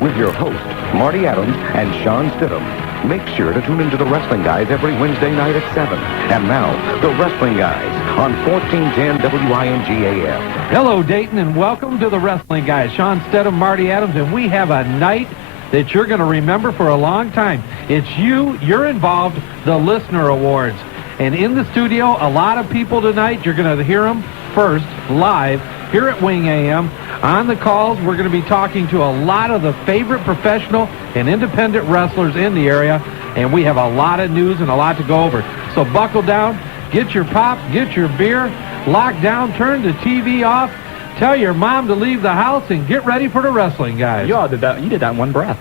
with your hosts, Marty Adams and Shawn Stidham. Make sure to tune into the Wrestling Guys every Wednesday night at 7. And now, the Wrestling Guys on 1410 WINGAM. Hello, Dayton, and welcome to the Wrestling Guys. Shawn Stidham, Marty Adams, and we have a night that you're going to remember for a long time. It's you're involved, the Listener Awards. And in the studio, a lot of people tonight, you're going to hear them first, live, here at Wing AM. On the calls, we're going to be talking to a lot of the favorite professional and independent wrestlers in the area, and we have a lot of news and a lot to go over. So buckle down, get your pop, get your beer, lock down, turn the TV off, tell your mom to leave the house, and get ready for the Wrestling Guys. You did that in one breath.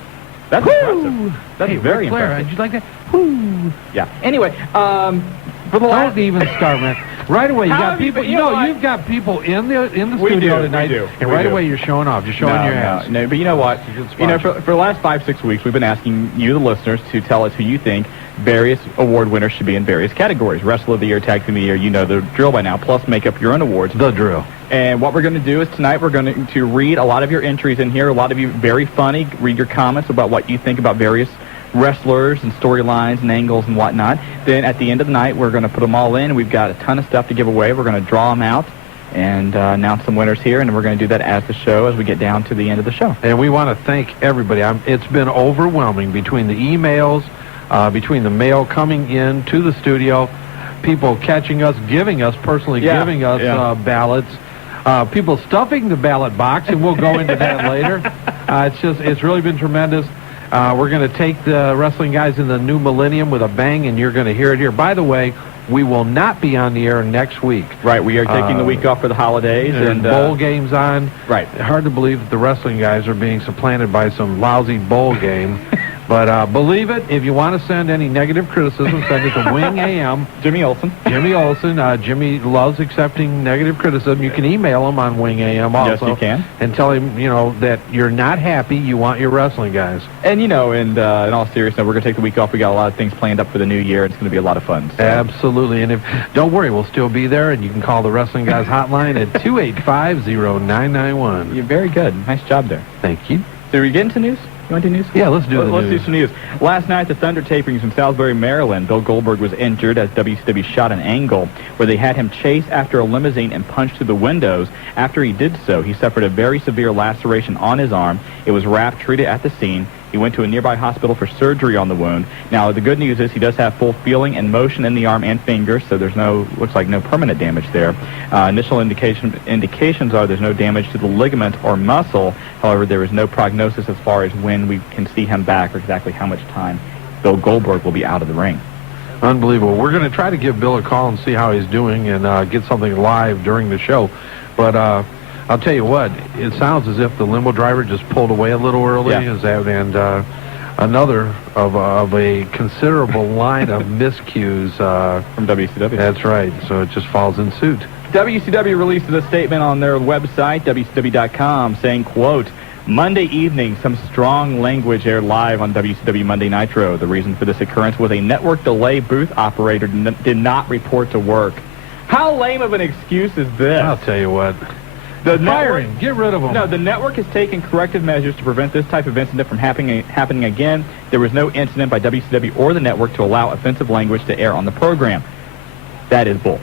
That's impressive. That's very impressive. Did you like that? Woo! Yeah. Anyway, for the Don't even start, man. Right away, you got people. You've got people in the studio tonight, and right away you're showing off. You're showing your ass. No, but you know what? You know, for the last 5-6 weeks, we've been asking you, the listeners, to tell us who you think various award winners should be in various categories. Wrestler of the Year, Tag Team of the Year. You know the drill by now. Plus, make up your own awards. The drill. And what we're going to do is tonight we're going to read a lot of your entries in here. A lot of you very funny. Read your comments about what you think about various wrestlers and storylines and angles and whatnot. Then at the end of the night, we're going to put them all in. We've got a ton of stuff to give away. We're going to draw them out and announce some winners here, and we're going to do that as the show, as we get down to the end of the show. And we want to thank everybody. It's been overwhelming between the emails, between the mail coming in to the studio, people catching us, giving us ballots, people stuffing the ballot box, and we'll go into that later. It's really been tremendous. We're going to take the Wrestling Guys in the new millennium with a bang, and you're going to hear it here. By the way, we will not be on the air next week. Right, we are taking the week off for the holidays. And bowl games on. Right. Hard to believe that the Wrestling Guys are being supplanted by some lousy bowl game. But believe it, if you want to send any negative criticism, send it to Wing AM. Jimmy Olsen. Jimmy loves accepting negative criticism. You can email him on Wing AM also. Yes, you can. And tell him, that you're not happy, you want your Wrestling Guys. And, in all seriousness, we're going to take the week off. We got a lot of things planned up for the new year. It's going to be a lot of fun. So. Absolutely. And don't worry, we'll still be there, and you can call the Wrestling Guys hotline at 285-0991. You're very good. Nice job there. Thank you. So we get into news? You want to do news? Yeah, let's do the news. Let's do some news. Last night, the Thunder tapings in Salisbury, Maryland, Bill Goldberg was injured as WCW shot an angle where they had him chase after a limousine and punch through the windows. After he did so, he suffered a very severe laceration on his arm. It was wrapped, treated at the scene. He went to a nearby hospital for surgery on the wound. Now, the good news is he does have full feeling and motion in the arm and fingers, so there's looks like no permanent damage there. Initial indications are there's no damage to the ligament or muscle. However, there is no prognosis as far as when we can see him back or exactly how much time Bill Goldberg will be out of the ring. Unbelievable. We're going to try to give Bill a call and see how he's doing and get something live during the show. But I'll tell you what, it sounds as if the limo driver just pulled away a little early. Yeah. Another of a considerable line of miscues from WCW. That's right. So it just falls in suit. WCW released a statement on their website, WCW.com, saying, quote, Monday evening, some strong language aired live on WCW Monday Nitro. The reason for this occurrence was a network delay. Booth operator did not report to work. How lame of an excuse is this? I'll tell you what. Fire him. Get rid of him. No, the network has taken corrective measures to prevent this type of incident from happening again. There was no incident by WCW or the network to allow offensive language to air on the program. That is bull.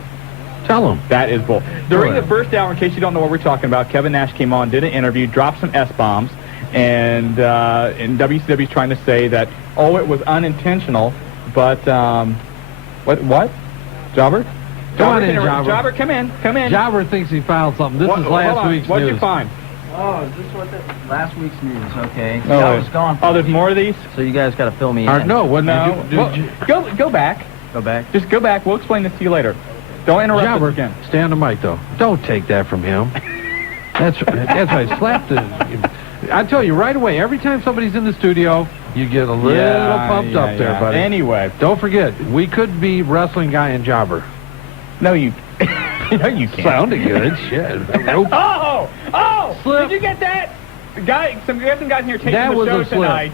Tell him. That is bull. During the first hour, in case you don't know what we're talking about, Kevin Nash came on, did an interview, dropped some S-bombs, and WCW's trying to say that, it was unintentional, but, what? Jobber? Come on in, Jobber. Jobber, come in. Jobber thinks he found something. This is last week's news. What'd you find? Oh, is this what last week's news? Okay. Oh, I was gone. There's more of these? So you guys got to fill me in. No. Go back. Go back? Just go back. We'll explain this to you later. Don't interrupt Jobber, us again. Stay on the mic, though. Don't take that from him. That's right. Slap the... I tell you right away, every time somebody's in the studio, you get a little pumped up there, buddy. Anyway. Don't forget, we could be Wrestling Guy and Jobber. No, you can't. Sounded good. Shit. Oh! Slip. Did you get that? We have some guys in here taping That the was show a slip. tonight.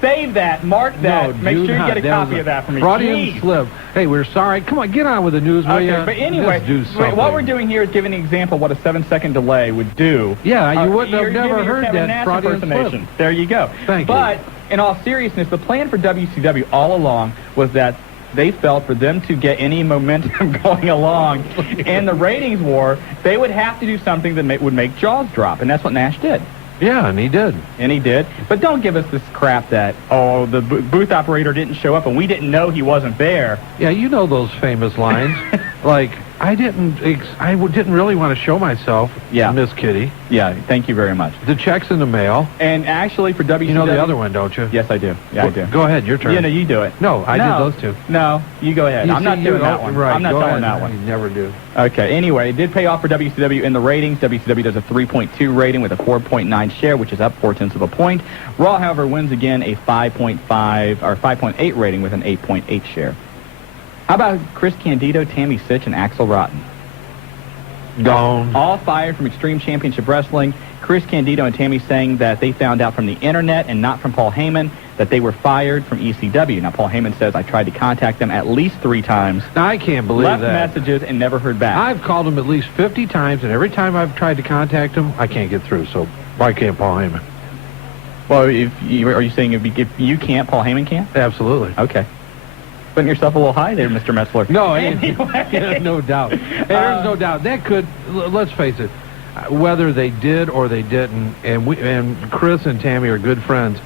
Save that. Mark that. No, Make do sure you not. get a That copy was of that for me. Freudian Jeez. slip. Hey, we're sorry. Come on, get on with the news, will Okay, ya? but anyway, Just do something. what we're doing here is giving an example of what a 7-second delay would do. Yeah, you wouldn't have You're never giving your heard Kevin that Nash Freudian impersonation. slip. There you go. Thank you. But in all seriousness, the plan for WCW all along was that they felt for them to get any momentum going along in the ratings war, they would have to do something that would make jaws drop, and that's what Nash did. Yeah, and he did. And he did. But don't give us this crap that, the booth operator didn't show up and we didn't know he wasn't there. Yeah, you know those famous lines. Like, I didn't really want to show myself, Yeah. Miss Kitty. Yeah, thank you very much. The check's in the mail. And actually for WCW... You know the other one, don't you? Yes, I do. Yeah, I do. Go ahead, your turn. Yeah, no, you do it. No, I did those two. No, you go ahead. I'm not doing that one. Right, I'm not go telling ahead. that one. You never do. Okay, anyway, it did pay off for WCW in the ratings. WCW does a 3.2 rating with a 4.9 share, which is up 0.4 of a point. Raw, however, wins again a 5.5 or 5.8 rating with an 8.8 share. How about Chris Candido, Tammy Sitch, and Axel Rotten? Gone. All fired from Extreme Championship Wrestling. Chris Candido and Tammy saying that they found out from the internet and not from Paul Heyman that they were fired from ECW. Now, Paul Heyman says, I tried to contact them at least 3 times. Now, I can't believe left that. messages and never heard back. I've called him at least 50 times, and every time I've tried to contact him, I can't get through. So why can't Paul Heyman? Well, are you saying if you can't, Paul Heyman can't? Absolutely. Okay. Putting yourself a little high there, Mr. Metzler. No, Anyway. no doubt. And there's no doubt. That could, let's face it, whether they did or they didn't, and Chris and Tammy are good friends,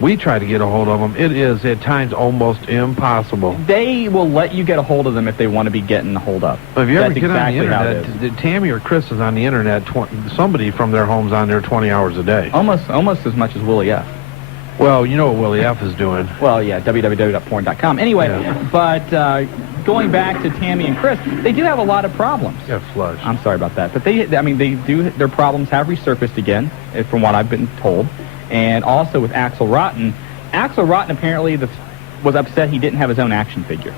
we try to get a hold of them. It is, at times, almost impossible. They will let you get a hold of them if they want to be getting a hold of. If you ever That's get exactly on the how it internet, Tammy or Chris is on the internet, somebody from their home's on there 20 hours a day. Almost as much as Willie F. Well, you know what Willie F. is doing. Well, yeah, www.porn.com. Anyway, Yeah. But going back to Tammy and Chris, they do have a lot of problems. Yeah, flush. I'm sorry about that. But their problems have resurfaced again, from what I've been told. And also with Axel Rotten. Axel Rotten apparently was upset he didn't have his own action figure.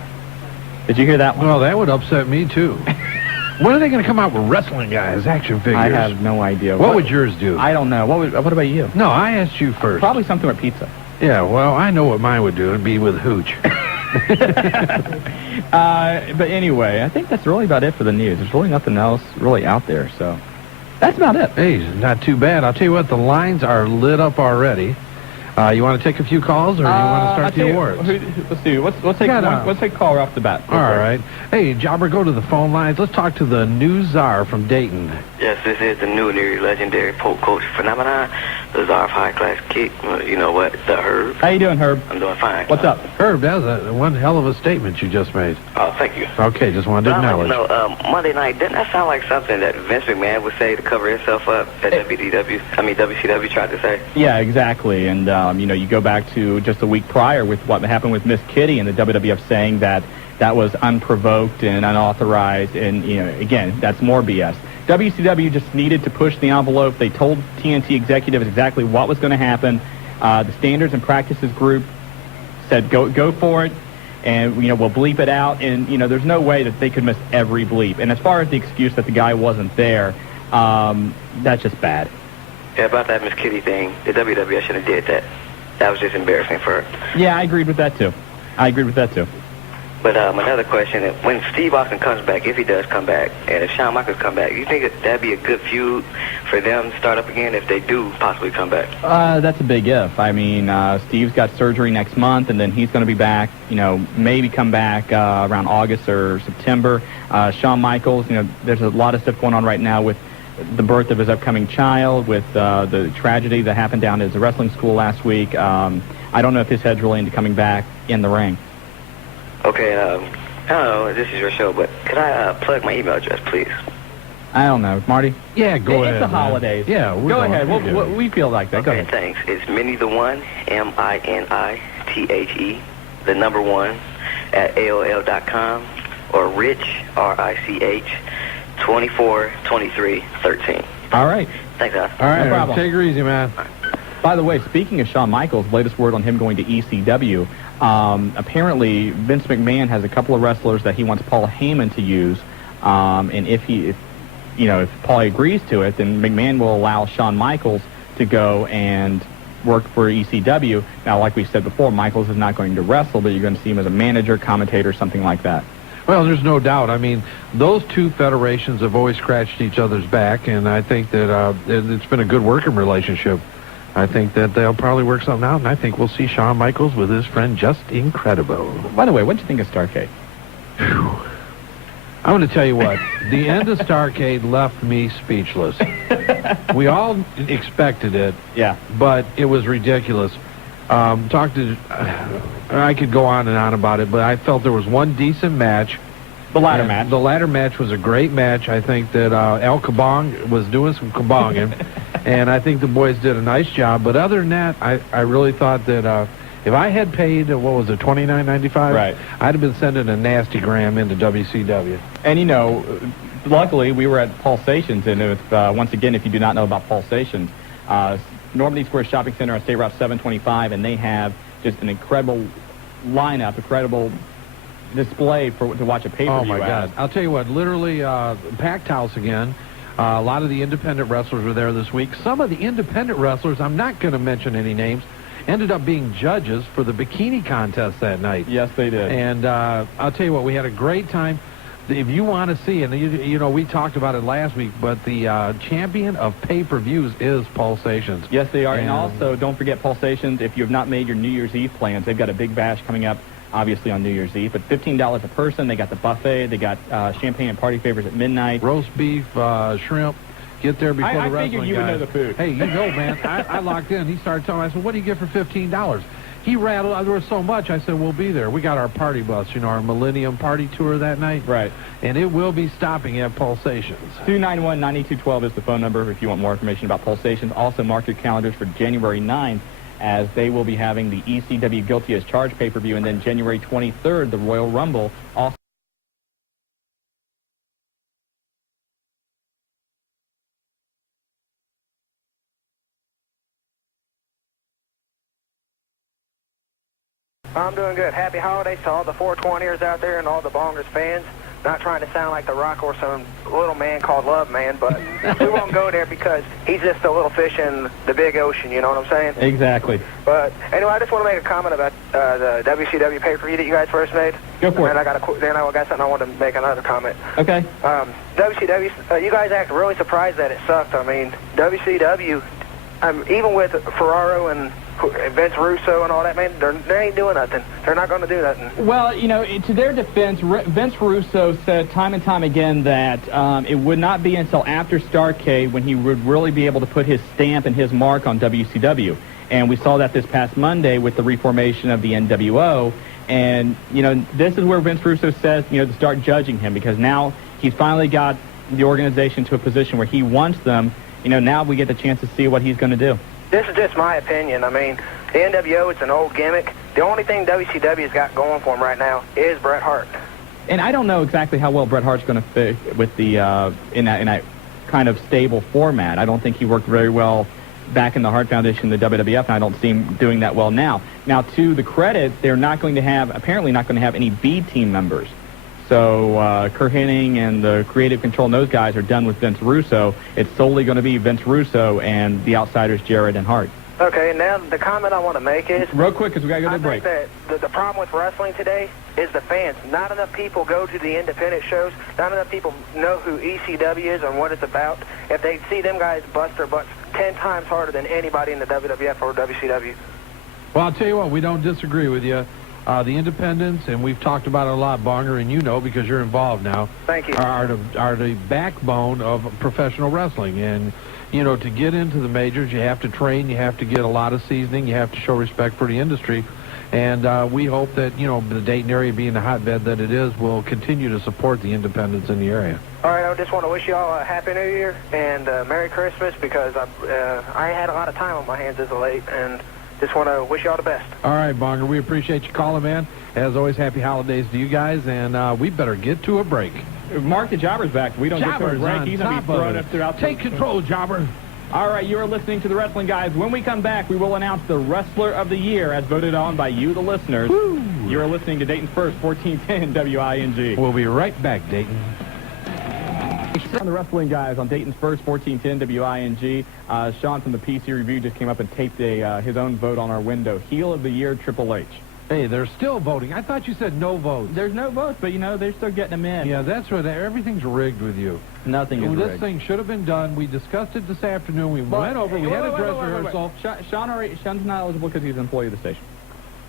Did you hear that one? Well, that would upset me, too. When are they going to come out with wrestling guys, action figures? I have no idea. What would yours do? I don't know. What about you? No, I asked you first. Probably something with pizza. Yeah, well, I know what mine would do. It'd be with hooch. But anyway, I think that's really about it for the news. There's really nothing else really out there, so that's about it. Hey, not too bad. I'll tell you what, the lines are lit up already. You want to take a few calls, or do you want to start the awards? Let's see. Let's take a caller off the bat. All right. Hey, Jobber, go to the phone lines. Let's talk to the new czar from Dayton. Yes, this is the new legendary Pope Coach phenomenon, the czar of high class kick. You know what? The Herb. How you doing, Herb? I'm doing fine. What's up? Herb, that was one hell of a statement you just made. Oh, thank you. Okay, just wanted to acknowledge. Monday night, didn't that sound like something that Vince McMahon would say to cover himself up that WCW tried to say? Yeah, exactly. And, you go back to just a week prior with what happened with Miss Kitty and the WWF saying that was unprovoked and unauthorized. And, again, that's more BS. WCW just needed to push the envelope. They told TNT executives exactly what was going to happen. The Standards and Practices group said, go for it. And, we'll bleep it out. And, there's no way that they could miss every bleep. And as far as the excuse that the guy wasn't there, that's just bad. Yeah, about that Miss Kitty thing, the WWF should have did that. That was just embarrassing for her. Yeah, I agreed with that, too. But another question, when Steve Austin comes back, if he does come back, and if Shawn Michaels come back, you think that'd be a good feud for them to start up again if they do possibly come back? That's a big if. I mean, Steve's got surgery next month, and then he's going to be back, maybe come back around August or September. Shawn Michaels, there's a lot of stuff going on right now with the birth of his upcoming child, with the tragedy that happened down at his wrestling school last week. I don't know if his head's really into coming back in the ring. Okay, I don't know if this is your show, but could I plug my email address, please? I don't know. Marty? Yeah, go ahead. It's the holidays. Yeah, go ahead. We feel like that. Okay, go ahead. Thanks. It's Minnie the One, MINITHE, the number 1, at AOL.com, or Rich, RICH, 242313. All right. Thanks, Al. All right, No problem. take her easy, man. By the way, speaking of Shawn Michaels, latest word on him going to ECW, apparently Vince McMahon has a couple of wrestlers that he wants Paul Heyman to use, and if Paul agrees to it, then McMahon will allow Shawn Michaels to go and work for ECW. Now, like we said before, Michaels is not going to wrestle, but you're going to see him as a manager, commentator, something like that. Well, there's no doubt. I mean, those two federations have always scratched each other's back, and I think that it's been a good working relationship. I think that they'll probably work something out, and I think we'll see Shawn Michaels with his friend Just Incredible. By the way, what did you think of Starrcade? I'm going to tell you what. The end of Starrcade left me speechless. We all expected it, yeah, but it was ridiculous. I could go on and on about it, but I felt there was one decent match. The ladder match. The ladder match was a great match. I think that El Kabong was doing some kabonging, and I think the boys did a nice job. But other than that, I really thought that if I had paid, what was it, $29.95? Right. I'd have been sending a nasty gram into WCW. And, you know, luckily we were at Pulsations, and if, once again, if you do not know about Pulsations, Normandy Square Shopping Center on State Route 725, and they have just an incredible lineup, incredible display to watch a pay-per-view. Oh, my God. I'll tell you what, literally packed house again. A lot of the independent wrestlers were there this week. Some of the independent wrestlers, I'm not going to mention any names, ended up being judges for the bikini contest that night. Yes, they did. And I'll tell you what, we had a great time. If you want to see, and you know, we talked about it last week, but the champion of pay-per-views is Pulsations. Yes, they are. And also, don't forget Pulsations, if you have not made your New Year's Eve plans, they've got a big bash coming up, obviously, on New Year's Eve. But $15 a person. They got the buffet. They got champagne and party favors at midnight. Roast beef, shrimp. Get there before the wrestling I figured you would know the food. Hey, you know, man, I locked in. He started telling me, I said, what do you get for $15? He rattled. There was so much. I said, we'll be there. We got our party bus, you know, our Millennium Party Tour that night. Right. And it will be stopping at Pulsations. 291-9212 is the phone number if you want more information about Pulsations. Also, mark your calendars for January 9th, as they will be having the ECW Guilty as Charged pay-per-view, and then January 23rd, the Royal Rumble. Also, I'm doing good. Happy holidays to all the 420ers out there and all the Bongers fans. Not trying to sound like The Rock or some little man called Love Man, but we won't go there because he's just a little fish in the big ocean, you know what I'm saying? Exactly. But anyway, I just want to make a comment about the WCW pay-per-view that you guys first made. Go for it. And then I got something I wanted to make another comment. Okay. WCW, you guys act really surprised that it sucked. I mean, WCW, even with Ferraro and Vince Russo and all that, man, they ain't doing nothing. They're not going to do nothing. Well, you know, to their defense, Vince Russo said time and time again that it would not be until after Starrcade when he would really be able to put his stamp and his mark on WCW. And we saw that this past Monday with the reformation of the NWO. And, you know, this is where Vince Russo says, you know, to start judging him, because now he's finally got the organization to a position where he wants them. You know, now we get the chance to see what he's going to do. This is just my opinion. I mean, the NWO, it's an old gimmick. The only thing WCW's got going for him right now is Bret Hart. And I don't know exactly how well Bret Hart's going to fit with the in that kind of stable format. I don't think he worked very well back in the Hart Foundation, the WWF, and I don't see him doing that well now. Now, to the credit, they're apparently not going to have any B team members. So Kurt Hennig and the creative control and those guys are done with Vince Russo. It's solely going to be Vince Russo and the outsiders, Jarrett and Hart. Okay, now the comment I want to make is... Real quick, because we got to go to the break. I think that the problem with wrestling today is the fans. Not enough people go to the independent shows. Not enough people know who ECW is and what it's about. If they see them guys bust their butts 10 times harder than anybody in the WWF or WCW. Well, I'll tell you what, we don't disagree with you. The independents, and we've talked about it a lot, Bonger, and you know because you're involved now. Thank you. Are the backbone of professional wrestling. And, you know, to get into the majors, you have to train, you have to get a lot of seasoning, you have to show respect for the industry. And we hope that, you know, the Dayton area being the hotbed that it is will continue to support the independents in the area. All right, I just want to wish you all a Happy New Year and Merry Christmas, because I had a lot of time on my hands as of late, and just want to wish you all the best. All right, Bonger, we appreciate you calling, man. As always, happy holidays to you guys, and we better get to a break. Mark the Jobber's back. We don't get to a break. He's going to be thrown up throughout. Take control, Jobber. All right, you are listening to The Wrestling Guys. When we come back, we will announce the Wrestler of the Year as voted on by you, the listeners. Woo. You are listening to Dayton First, 1410 WING. We'll be right back, Dayton. On the Wrestling Guys on Dayton's first 1410 WING, Shawn from the PC Review just came up and taped his own vote on our window. Heel of the Year, Triple H. Hey, they're still voting. I thought you said no votes. There's no votes, but, they're still getting them in. Yeah, that's what everything's rigged with you. Nothing is This rigged. thing should have been done. We discussed it this afternoon. We went over. We had a dress rehearsal. Shawn's not eligible because he's an employee of the station.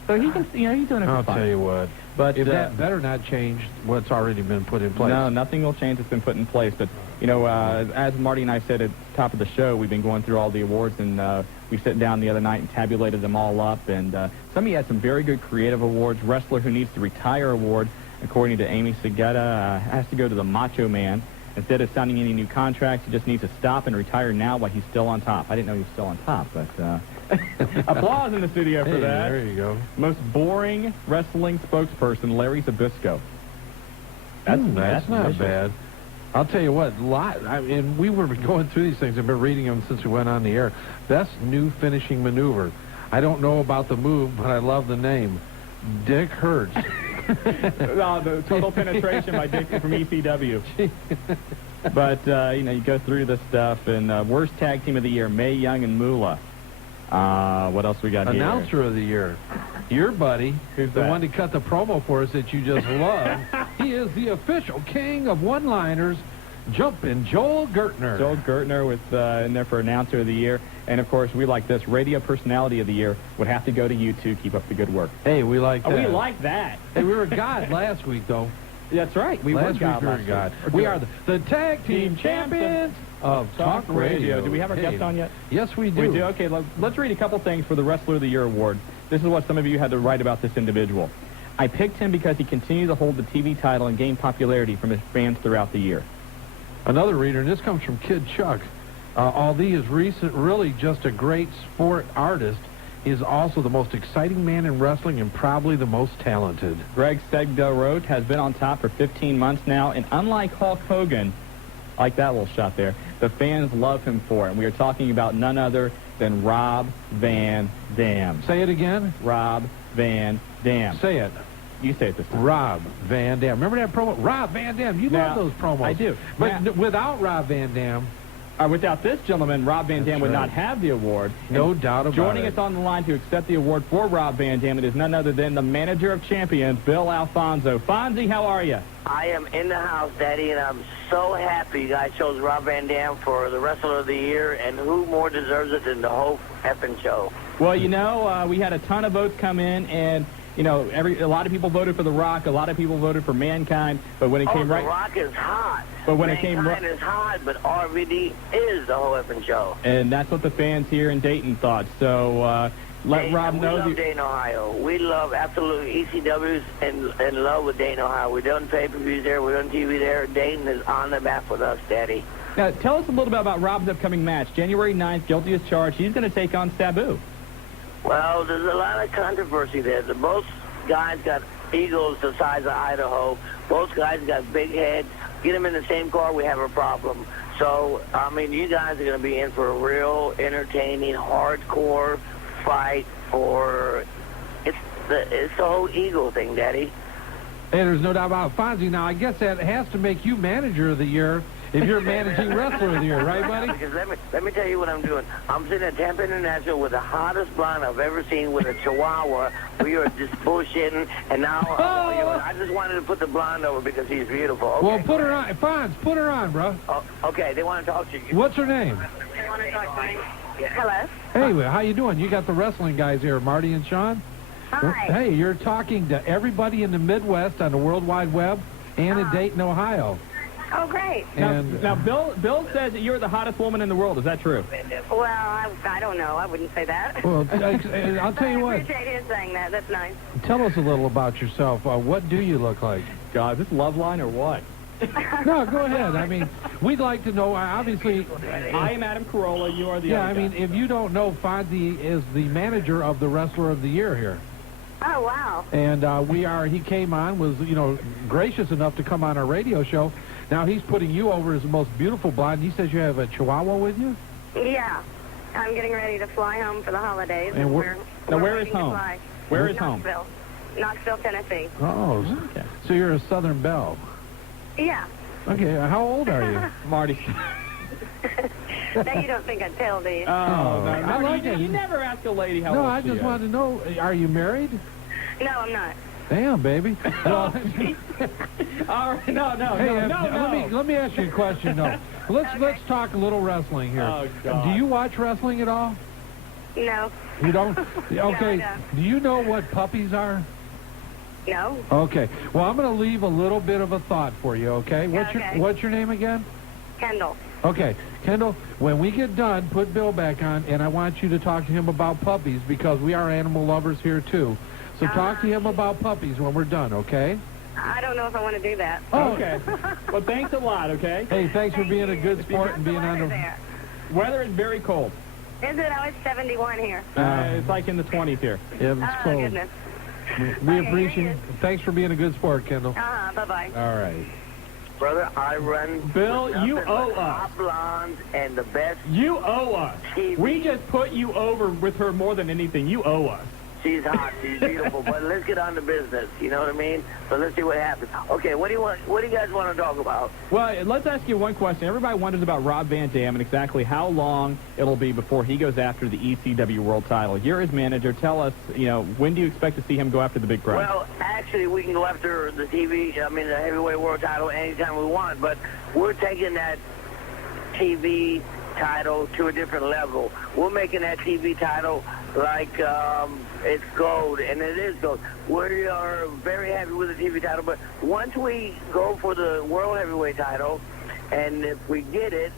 So he can, he's doing it for I'll fun. tell you what. But if that better not change what's already been put in place. No, nothing will change. It's been put in place. But, as Marty and I said at the top of the show, we've been going through all the awards, and we sat down the other night and tabulated them all up. And somebody had some very good creative awards. Wrestler Who Needs to Retire award, according to Amy Segeta, has to go to the Macho Man. Instead of signing any new contracts, he just needs to stop and retire now while he's still on top. I didn't know he was still on top, but applause in the studio for that. There you go. Most boring wrestling spokesperson, Larry Zbyszko. That's not bad. I'll tell you what, and we were going through these things. I've been reading them since we went on the air. Best new finishing maneuver. I don't know about the move, but I love the name. Dick Hurts. The total penetration by Dick from ECW. But, you go through this stuff. And worst tag team of the year, Mae Young and Moolah. What else we got here? Announcer of the year. Your buddy, Who's the that? one that cut the promo for us that you just love. He is the official king of one-liners, Jumpin' Joel Gertner. Joel Gertner with in there for announcer of the year. And, of course, we like this. Radio personality of the year would have to go to you two. Keep up the good work. Hey, we like that. We like that. Hey, we were God last week, though. That's right. We last were God week last we week. were God. We are the tag team champions of Talk Radio. Do we have our guest on yet? Yes, we do. We do? Okay, let's read a couple things for the Wrestler of the Year award. This is what some of you had to write about this individual. I picked him because he continued to hold the TV title and gain popularity from his fans throughout the year. Another reader, and this comes from Kid Chuck. Although he is really just a great sport artist, he is also the most exciting man in wrestling and probably the most talented. Greg Segda-Roth has been on top for 15 months now, and unlike Hulk Hogan, like that little shot there, the fans love him for it. And we are talking about none other than Rob Van Dam. Say it again. Rob Van Dam. Say it. You say it this time. Rob Van Dam. Remember that promo? Rob Van Dam. You love those promos. I do. But without Rob Van Dam... without this gentleman, Rob Van Dam would not have the award. No doubt about it. Joining us on the line to accept the award for Rob Van Dam, it is none other than the manager of champions, Bill Alfonso. Fonzie, how are you? I am in the house, Daddy, and I'm so happy you guys chose Rob Van Dam for the Wrestler of the Year, and who more deserves it than the whole effing show? Well, we had a ton of votes come in, and a lot of people voted for The Rock, a lot of people voted for Mankind, but when it came The Rock is hot. But when Mankind is hot, but RVD is the whole effing show. And that's what the fans here in Dayton thought. So let Rob know. We love Dayton, Ohio. We love absolutely ECWs and in love with Dayton, Ohio. We've done pay-per-views there. We've done TV there. Dayton is on the map with us, Daddy. Now, tell us a little bit about Rob's upcoming match. January 9th, guilty as charged. He's going to take on Sabu. Well, there's a lot of controversy there. Both guys got eagles the size of Idaho. Both guys got big heads. Get them in the same car, we have a problem. So, you guys are going to be in for a real entertaining, hardcore fight for... It's the whole eagle thing, Daddy. Hey, there's no doubt about it. Fonzie, now, I guess that has to make you manager of the year if you're managing wrestler of the year, right, buddy? Because let me tell you what I'm doing. I'm sitting at Tampa International with the hottest blonde I've ever seen with a chihuahua. We are just bullshitting, and now I just wanted to put the blonde over because he's beautiful. Okay. Well, put her on. Fonz, put her on, bro. Oh, okay, they want to talk to you. What's her name? They want to talk to me. Hello. Hey, how you doing? You got the wrestling guys here, Marty and Shawn. Hi. Hey, you're talking to everybody in the Midwest on the World Wide Web and in Dayton, Ohio. Oh, great. Now, Bill says that you're the hottest woman in the world. Is that true? Well, I don't know. I wouldn't say that. Well, I'll tell you what. I appreciate his saying that. That's nice. Tell us a little about yourself. What do you look like? God, is this love line or what? No, go ahead. We'd like to know, obviously... I am Adam Carolla. You are the other guy. if you don't know, Fonzie is the manager of the Wrestler of the Year here. Oh, wow. And he came on, was, gracious enough to come on our radio show. Now he's putting you over as the most beautiful blonde. He says you have a Chihuahua with you? Yeah. I'm getting ready to fly home for the holidays. And we're where is waiting to home? fly. Where is home? Knoxville, Tennessee. Oh, Okay. so you're a Southern belle. Yeah. Okay, how old are you? Marty. Now you don't think I'd tell, do you? Oh, no. I like it. You never ask a lady how No, old I she just is. wanted to know, are you married? No, I'm not. Damn, baby. Well, All right, no, hey, no. let me ask you a question, though. Let's talk a little wrestling here. Oh, God. Do you watch wrestling at all? No. You don't? Okay. No. Do you know what puppies are? No. Okay. Well, I'm going to leave a little bit of a thought for you, okay? What's your name again? Kendall. Okay. Kendall, when we get done, put Bill back on, and I want you to talk to him about puppies because we are animal lovers here, too. So talk to him about puppies when we're done, okay? I don't know if I want to do that. Oh. Okay. Well, thanks a lot, okay? Hey, thanks for being a you. good sport and being on How's the the... weather Weather is very cold. there? Is it? Oh, it's 71 here. It's like in the 20s here. Yeah, it's Oh, cold. goodness. We Okay, appreciate here he it. Thanks for being a good sport, Kendall. Bye-bye. All right. Brother, I run Bill, you nothing owe but us. top blondes and the best. You owe us. TV. We just put you over with her more than anything. You owe us. She's hot. She's beautiful. But let's get on to business. You know what I mean? So let's see what happens. Okay, what do you guys want to talk about? Well, let's ask you one question. Everybody wonders about Rob Van Dam and exactly how long it'll be before he goes after the ECW World Title. You're his manager. Tell us, when do you expect to see him go after the big prize? Well, actually, we can go after the the heavyweight world title anytime we want, but we're taking that TV title to a different level. We're making that TV title like it's gold, and it is gold. We are very happy with the TV title, but once we go for the world heavyweight title, and if we get it,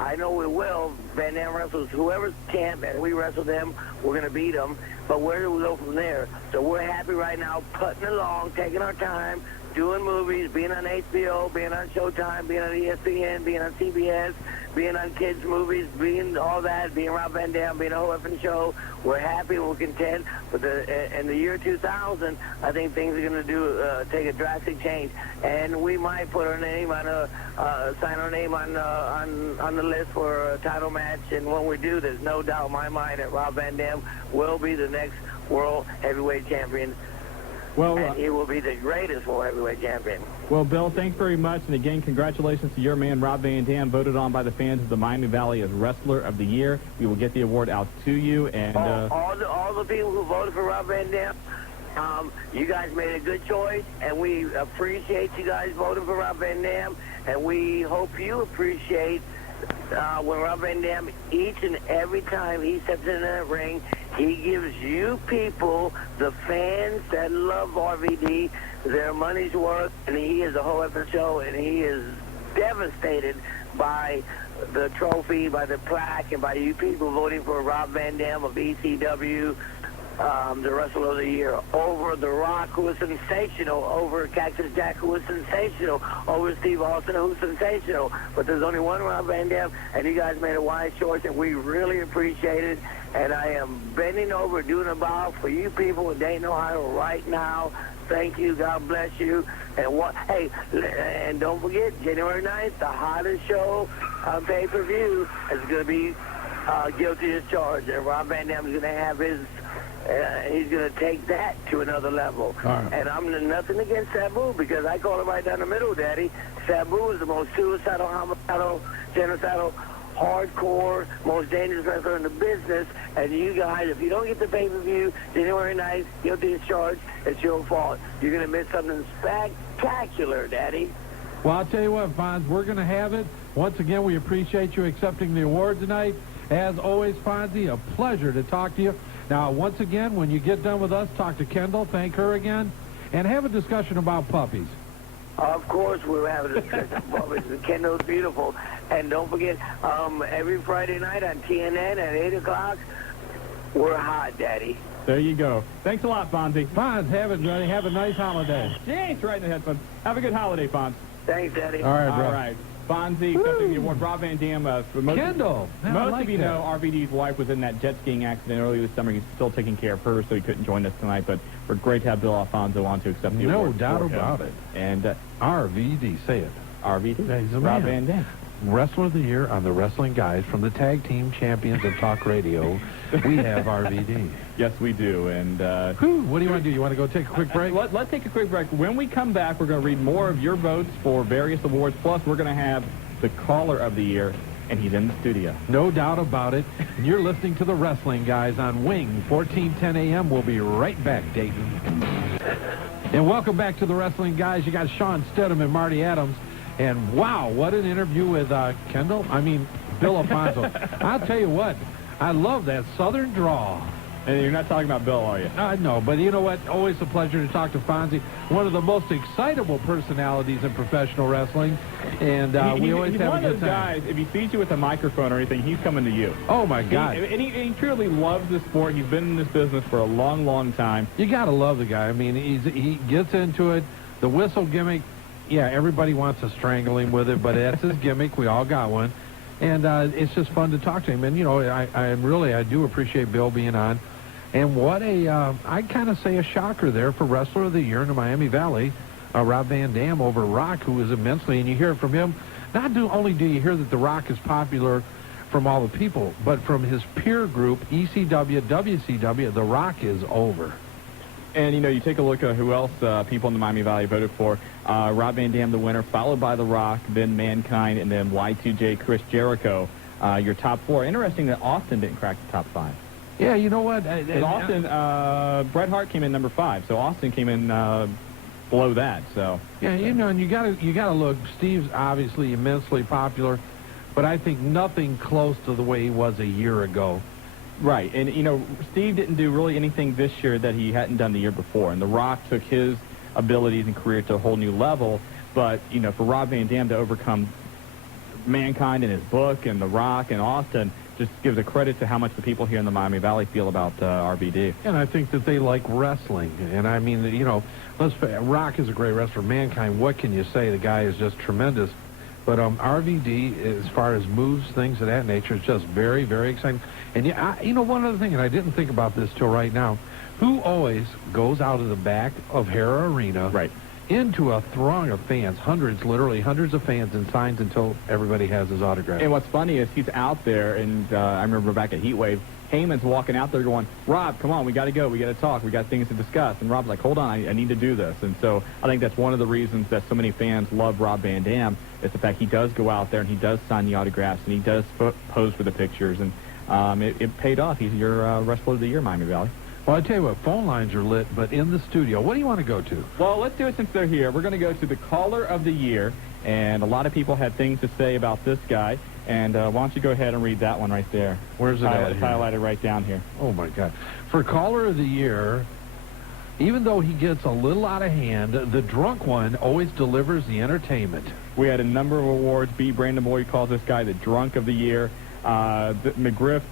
I know we will. Van Dam wrestles whoever's champ, and we wrestle them, we're going to beat them. But where do we go from there? So we're happy right now, putting along, taking our time, doing movies, being on HBO, being on Showtime, being on ESPN, being on CBS, being on kids' movies, being all that, being Rob Van Dam, being a whole effing show. We're happy, we're content. But in the year 2000, I think things are going to take a drastic change, and we might put our name on sign our name on the list for a title match. And when we do, there's no doubt in my mind that Rob Van Dam will be the next world heavyweight champion. Well, And he will be the greatest world heavyweight champion. Well, Bill, thanks very much. And again, congratulations to your man, Rob Van Dam, voted on by the fans of the Miami Valley as Wrestler of the Year. We will get the award out to you. And all the people who voted for Rob Van Dam, you guys made a good choice, and we appreciate you guys voting for Rob Van Dam, and we hope you appreciate when Rob Van Dam, each and every time he steps in that ring, he gives you people, the fans that love RVD, their money's worth, and he is a whole effing show, and he is devastated by the trophy, by the plaque, and by you people voting for Rob Van Dam of ECW, the Wrestler of the Year, over The Rock, who was sensational, over Cactus Jack, who was sensational, over Steve Austin, who was sensational. But there's only one Rob Van Dam, and you guys made a wise choice, and we really appreciate it. And I am bending over, doing a bow for you people in Dayton, Ohio right now. Thank you. God bless you. And and don't forget, January 9th, the hottest show on pay-per-view is going to be Guilty as Charged. And Rob Van Dam is going to have his... he's going to take that to another level. Right. And I'm nothing against Sabu, because I call him right down the middle, Daddy. Sabu is the most suicidal, homicidal, genocidal, hardcore, most dangerous wrestler in the business. And you guys, if you don't get the pay-per-view January 9th, Guilty as Charged, it's your fault. You're going to miss something spectacular, Daddy. Well, I'll tell you what, Fonz, we're going to have it. Once again, we appreciate you accepting the award tonight. As always, Fonzie, a pleasure to talk to you. Now, once again, when you get done with us, talk to Kendall, thank her again, and have a discussion about puppies. Of course, we'll have a discussion about puppies. Kendall's beautiful. And don't forget, every Friday night on TNN at 8 o'clock, we're hot, Daddy. there you go. Thanks a lot, Fonzie. Fonz, have it, buddy. Have a nice holiday. James, right in the headphones. Have a good holiday, Fonz. Thanks, Daddy. All right, bro. All right. Fonzie accepting the award. Rob Van Dam. For most Kendall. Man, I most like of you that. know RVD's wife was in that jet skiing accident earlier this summer. He's still taking care of her, so he couldn't join us tonight. But we're great to have Bill Alfonso on to accept the award. No doubt for him. about it. And RVD, say it. RVD. Yeah, he's a Rob man. Van Dam. Wrestler of the Year on the Wrestling Guys from the Tag Team Champions of Talk Radio. We have RVD. Yes, we do. And what do you want to do? You want to go take a quick break? Let's take a quick break. When we come back, we're going to read more of your votes for various awards. Plus, we're going to have the Caller of the Year, and he's in the studio. No doubt about it. And you're listening to the Wrestling Guys on Wing, 1410 a.m. We'll be right back, Dayton. And welcome back to the Wrestling Guys. You got Shawn Stidham and Marty Adams. And wow, what an interview with Bill Alfonso. I'll tell you what, I love that Southern drawl. And you're not talking about Bill, are you? No, but you know what? Always a pleasure to talk to Fonzie, one of the most excitable personalities in professional wrestling. And we always have a good time. He's one of those guys, if he sees you with a microphone or anything, he's coming to you. Oh, my God. He truly loves the sport. He's been in this business for a long, long time. You got to love the guy. I mean, he gets into it. The whistle gimmick, yeah, everybody wants to strangle him with it, but that's his gimmick. We all got one. And it's just fun to talk to him. And, you know, I do appreciate Bill being on. And what I'd kind of say a shocker there for Wrestler of the Year in the Miami Valley, Rob Van Dam over Rock, who is immensely, and you hear it from him. Not only do you hear that The Rock is popular from all the people, but from his peer group, ECW, WCW, The Rock is over. And, you know, you take a look at who else people in the Miami Valley voted for. Rob Van Dam, the winner, followed by The Rock, then Mankind, and then Y2J, Chris Jericho, your top four. Interesting that Austin didn't crack the top five. Yeah, you know what? Austin, Bret Hart came in number 5, so Austin came in below that. So yeah, you know, and you gotta look. Steve's obviously immensely popular, but I think nothing close to the way he was a year ago. Right, and you know, Steve didn't do really anything this year that he hadn't done the year before, and The Rock took his abilities and career to a whole new level. But you know, for Rob Van Dam to overcome Mankind in his book and The Rock and Austin just gives a credit to how much the people here in the Miami Valley feel about RVD. And I think that they like wrestling. And I mean, you know, Rock is a great wrestler. Mankind, what can you say? The guy is just tremendous. But RVD, as far as moves, things of that nature, is just very, very exciting. And you know, one other thing, and I didn't think about this till right now, who always goes out of the back of Hara Arena, right, into a throng of fans, literally hundreds of fans, and signs until everybody has his autograph. And what's funny is he's out there, and I remember back at Heatwave, Heyman's walking out there going, Rob, come on, we got to go, we got to talk, we got things to discuss. And Rob's like, hold on, I need to do this. And so I think that's one of the reasons that so many fans love Rob Van Dam, is the fact he does go out there and he does sign the autographs and he does pose for the pictures. And it paid off. He's your Wrestler of the Year, Miami Valley. Well, I tell you what, phone lines are lit, but in the studio, what do you want to go to? Well, let's do it since they're here. We're going to go to the Caller of the Year, and a lot of people had things to say about this guy. And why don't you go ahead and read that one right there? Where's it at? It's highlighted right down here. Oh, my God. For Caller of the Year, even though he gets a little out of hand, the drunk one always delivers the entertainment. We had a number of awards. B. Brandon Boyd calls this guy the Drunk of the Year. McGriff,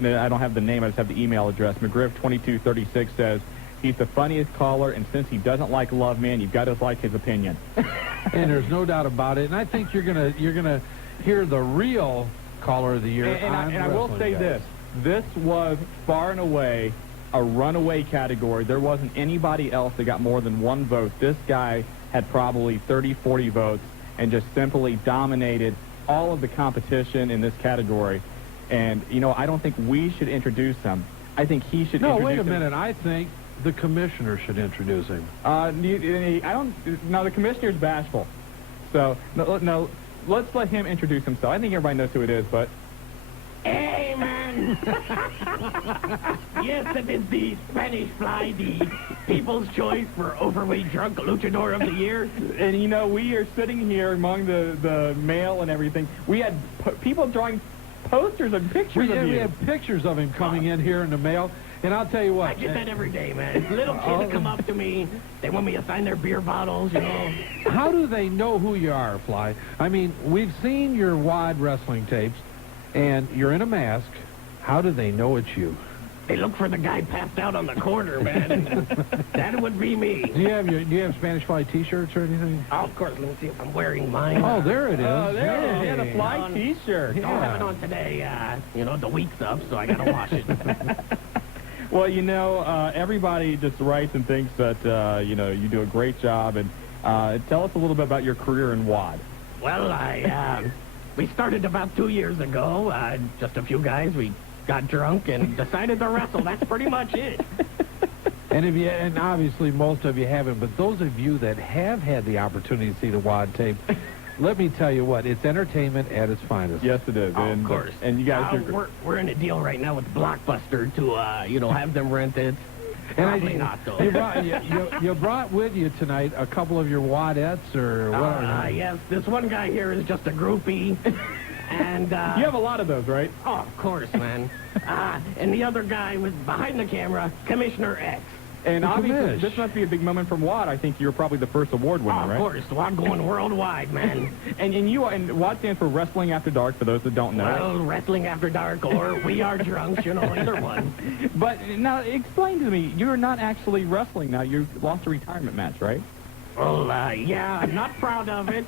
I don't have the name, I just have the email address. McGriff2236 says, he's the funniest caller, and since he doesn't like Love Man, you've got to like his opinion. And there's no doubt about it. And I think you're gonna hear the real Caller of the Year. And I will say this. This was far and away a runaway category. There wasn't anybody else that got more than one vote. This guy had probably 30, 40 votes and just simply dominated all of the competition in this category. And, you know, I don't think we should introduce him. I think he should introduce him. No, wait a minute. I think the commissioner should introduce him. No, the commissioner's bashful. So, no, let's let him introduce himself. I think everybody knows who it is, but... Hey, man! Yes, it is the Spanish Fly, the People's Choice for Overweight Drunk Luchador of the Year. And, you know, we are sitting here among the mail and everything. We had people drawing posters and pictures of you. We had pictures of him coming in here in the mail. And I'll tell you what. I get that every day, man. Little kids come up to me. They want me to sign their beer bottles, you know. How do they know who you are, Fly? I mean, we've seen your WAD wrestling tapes, and you're in a mask. How do they know it's you? They look for the guy passed out on the corner, man. That would be me. Do you have Spanish Fly T-shirts or anything? Oh, of course. Let me see if I'm wearing mine. Oh, there it is. Oh, there it is. Yeah, the Fly T-shirt. Don't have it on today. You know, the week's up, so I got to wash it. Well, you know, everybody just writes and thinks that, you know, you do a great job. And tell us a little bit about your career in WAD. Well, We started about 2 years ago. Just a few guys. We got drunk and decided to wrestle. That's pretty much it. And obviously most of you haven't, but those of you that have had the opportunity to see the WAD tape, let me tell you what, it's entertainment at its finest. Yes, it is. Of course. And you guys are... We're in a deal right now with Blockbuster to, have them rent it. Probably not, though. You brought with you tonight a couple of your Wadettes, or what? Yes, this one guy here is just a groupie. And, you have a lot of those, right? Oh, of course, man. And the other guy was behind the camera, Commissioner X. And obviously, this must be a big moment from WAD. I think you're probably the first award winner, right? Of course. WAD going worldwide, man. and WAD stands for Wrestling After Dark, for those that don't know. Well, Wrestling After Dark, or We Are Drunks, either one. But now, explain to me, you're not actually wrestling now. You lost a retirement match, right? Well, yeah, I'm not proud of it.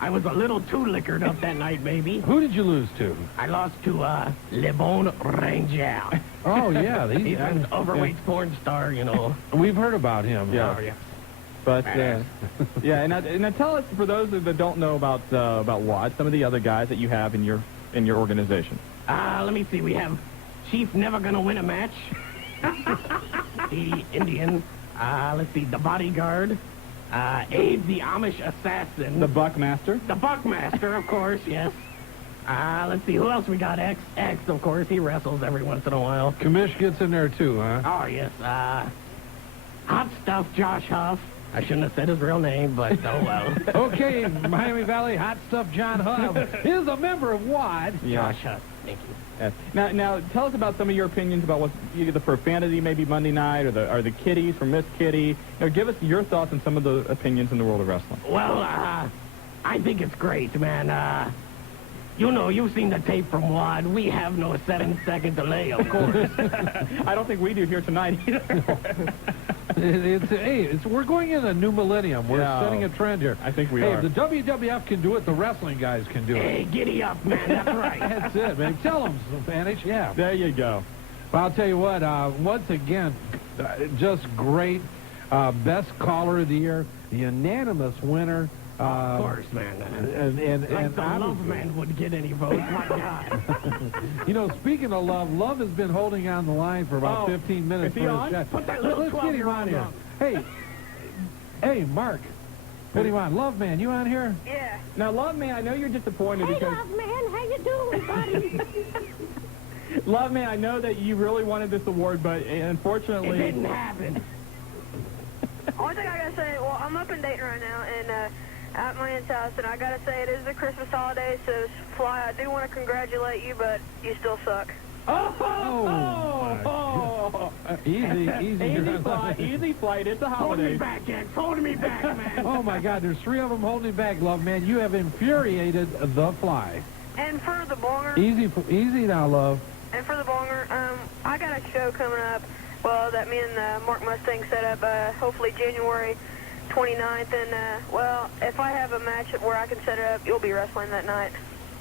I was a little too liquored up that night, baby. Who did you lose to? I lost to Le Bon Rangel. Oh, yeah. He's an overweight porn star, We've heard about him. Yeah. Oh, yeah. But, yeah, and now tell us, for those that don't know about WAD, some of the other guys that you have in your organization. Let me see. We have Chief Never Gonna Win a Match. The Indian. Let's see. The Bodyguard. Abe the Amish Assassin. The Buckmaster. The Buckmaster, of course, yes. Let's see, who else we got? X, of course, he wrestles every once in a while. Commish gets in there, too, huh? Oh, yes. Hot Stuff Josh Huff. I shouldn't have said his real name, but oh well. Okay, Miami Valley Hot Stuff John Huff is a member of WAD. Josh Huff, thank you. Now, tell us about some of your opinions about what either the profanity maybe Monday night or the kiddies from Miss Kitty. Give us your thoughts on some of the opinions in the world of wrestling. Well, I think it's great, man. You've seen the tape from WAD. We have no 7-second delay, of course. I don't think we do here tonight either. We're going in a new millennium. We're setting a trend here. I think we are. Hey, the WWF can do it. The wrestling guys can do it. Hey, giddy up, man. That's right. That's it, man. Tell them, Spanish. Yeah. There you go. Well, I'll tell you what. Once again, just great. Best caller of the year. The unanimous winner. Of course, man. And the Love Man would get any votes. My God. Speaking of Love has been holding on the line for about 15 minutes. Is he on? Put that little Let's get him on here. Hey, Mark. Put him on. Love Man, you on here? Yeah. Now, Love Man, I know you're disappointed because... Love Man, how you doing, buddy? Love Man, I know that you really wanted this award, but unfortunately... It didn't happen. Only thing I gotta say, well, I'm up in Dayton right now, and at my aunt's house, and I gotta say it is the Christmas holiday, so Fly, I do want to congratulate you, but you still suck. Easy flight. It's a holiday. Hold me back, Jack. Hold me back, man. Oh, my God. There's 3 of them holding you back, Love Man. You have infuriated the Fly. And for the Bonger. Easy now, Love. And for the Bonger, I got a show coming up, well, that me and Mark Mustang set up, hopefully January 29th. And, well, if I have a match where I can set it up, you'll be wrestling that night.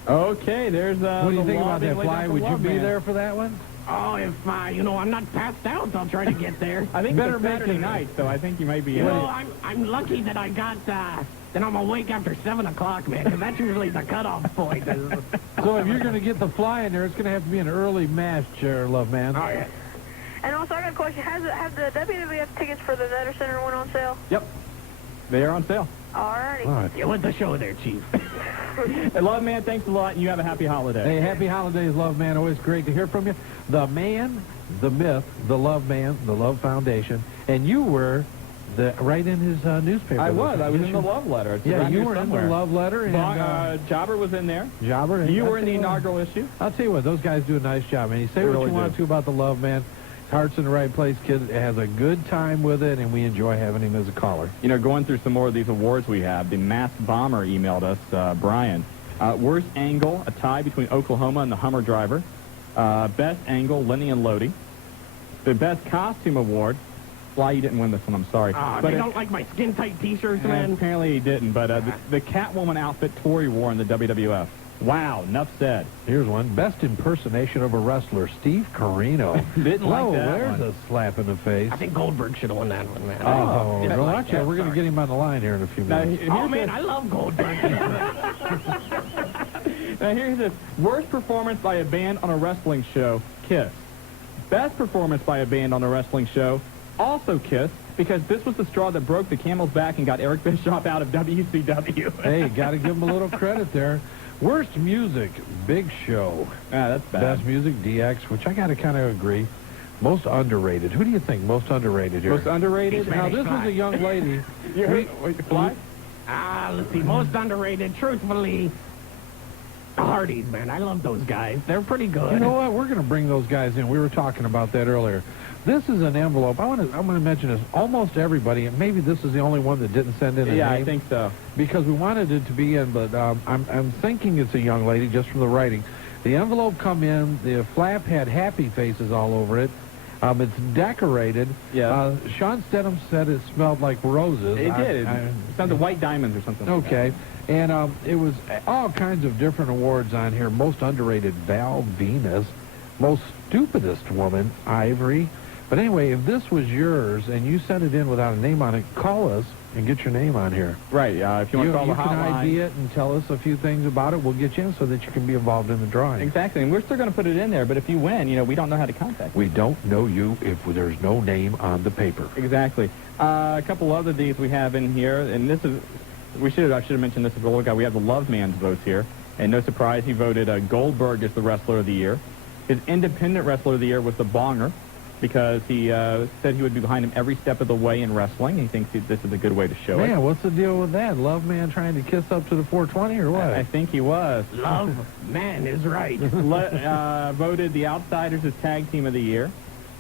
Okay, there's what do you think about that, Fly? Would you be there for that one? Oh, if I'm not passed out, I'll try to get there. I think better Saturday night, so I think you might be. I'm lucky that I got that I'm awake after 7 o'clock, man, because that's usually the cutoff point. So if you're going to get the Fly in there, it's going to have to be an early match, Love Man. Oh yeah. And also, I got a question: have the WWF tickets for the Nutter Center one on sale? Yep, they are on sale. Alrighty. All right. You went the show there, Chief. Hey, Love Man, thanks a lot, and you have a happy holiday. Hey, happy holidays, Love Man. Always great to hear from you. The man, the myth, the Love Man, the Love Foundation, and you were right in his newspaper. I was in the Love Letter. It's yeah, you were somewhere. in the Love Letter. And Jobber was in there. Jobber. You were in the inaugural issue. I'll tell you what, those guys do a nice job, man. You say what you want to about the Love Man. Heart's in the right place. Kid has a good time with it, and we enjoy having him as a caller. Going through some more of these awards we have, the Masked Bomber emailed us, Brian. Worst angle, a tie between Oklahoma and the Hummer driver. Best angle, Lenny and Lodi. The best costume award, Fly, you didn't win this one, I'm sorry. But they don't like my skin-tight T-shirts, man. Apparently he didn't, but the Catwoman outfit Tori wore in the WWF. Wow, enough said. Here's one. Best impersonation of a wrestler, Steve Carino. Didn't like that there's one. a slap in the face. I think Goldberg should have won that one, man. Well, actually, we're going to get him on the line here in a few minutes. Man, I love Goldberg. Now here's this. Worst performance by a band on a wrestling show, Kiss. Best performance by a band on a wrestling show, also Kiss, because this was the straw that broke the camel's back and got Eric Bischoff out of WCW. Hey, got to give him a little credit there. Worst music, Big Show. Ah, that's bad. Best music, DX, which I got to kind of agree. Most underrated. Who do you think most underrated here? Most underrated? Now, this was a young lady. Fly? Let's see. Most underrated, truthfully, the Hardys, man. I love those guys. They're pretty good. You know what? We're going to bring those guys in. We were talking about that earlier. This is an envelope. I'm going to mention this. Almost everybody, and maybe this is the only one that didn't send in a name. Yeah, I think so. Because we wanted it to be in, but I'm thinking it's a young lady just from the writing. The envelope come in. The flap had happy faces all over it. It's decorated. Yeah. Shawn Stedham said it smelled like roses. It did. It sounded white diamonds or something. Okay. And it was all kinds of different awards on here. Most underrated, Val Venus. Most stupidest woman, Ivory. But anyway, if this was yours and you sent it in without a name on it, call us and get your name on here. Right. If you want to call the hotline. You can ID it and tell us a few things about it. We'll get you in so that you can be involved in the drawing. Exactly. And we're still going to put it in there. But if you win, we don't know how to contact you. We don't know you if there's no name on the paper. Exactly. A couple other these we have in here, and this is, I should have mentioned this a little ago. We have the Love Man's votes here. And no surprise, he voted Goldberg as the Wrestler of the Year. His Independent Wrestler of the Year was the Bonger, because he said he would be behind him every step of the way in wrestling. He thinks this is a good way to show it. Man, what's the deal with that? Love Man trying to kiss up to the 420 or what? I think he was. Love Man is right. Voted the Outsiders as Tag Team of the Year.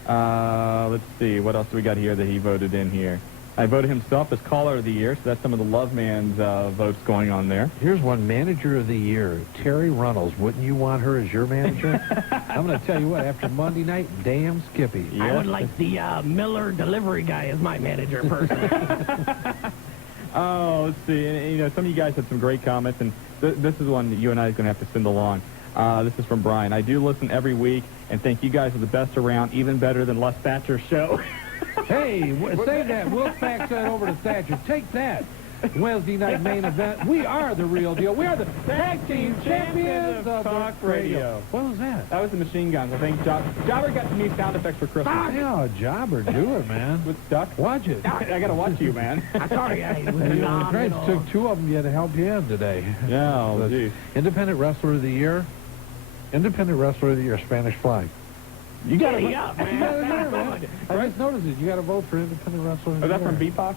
Let's see, what else do we got here that he voted in here? I voted himself as Caller of the Year, so that's some of the Love Man's votes going on there. Here's one, Manager of the Year, Terry Runnels. Wouldn't you want her as your manager? I'm going to tell you what, after Monday night, damn Skippy. Yes. I would like the Miller delivery guy as my manager personally. Oh, let's see. And, some of you guys had some great comments, and this is one that you and I are going to have to send along. This is from Brian. I do listen every week and think you guys are the best around, even better than Les Thatcher's show. Hey, say that. We'll fax that over to Thatcher. Take that. Wednesday night main event. We are the real deal. We are the tag team champions of Talk Radio. What was that? That was the Machine Guns. I think Jobber got some new sound effects for Christmas. Yeah, Jobber, do it, man. With Duck. Watch it. I got to watch you, man. I'm sorry. Great. Took two of them to help you in today. Yeah, geez. Independent Wrestler of the Year. Independent Wrestler of the Year, Spanish Fly. You got to up, man. I just noticed it. You got to vote for Independent Wrestler of the Year. Is that from Bebop?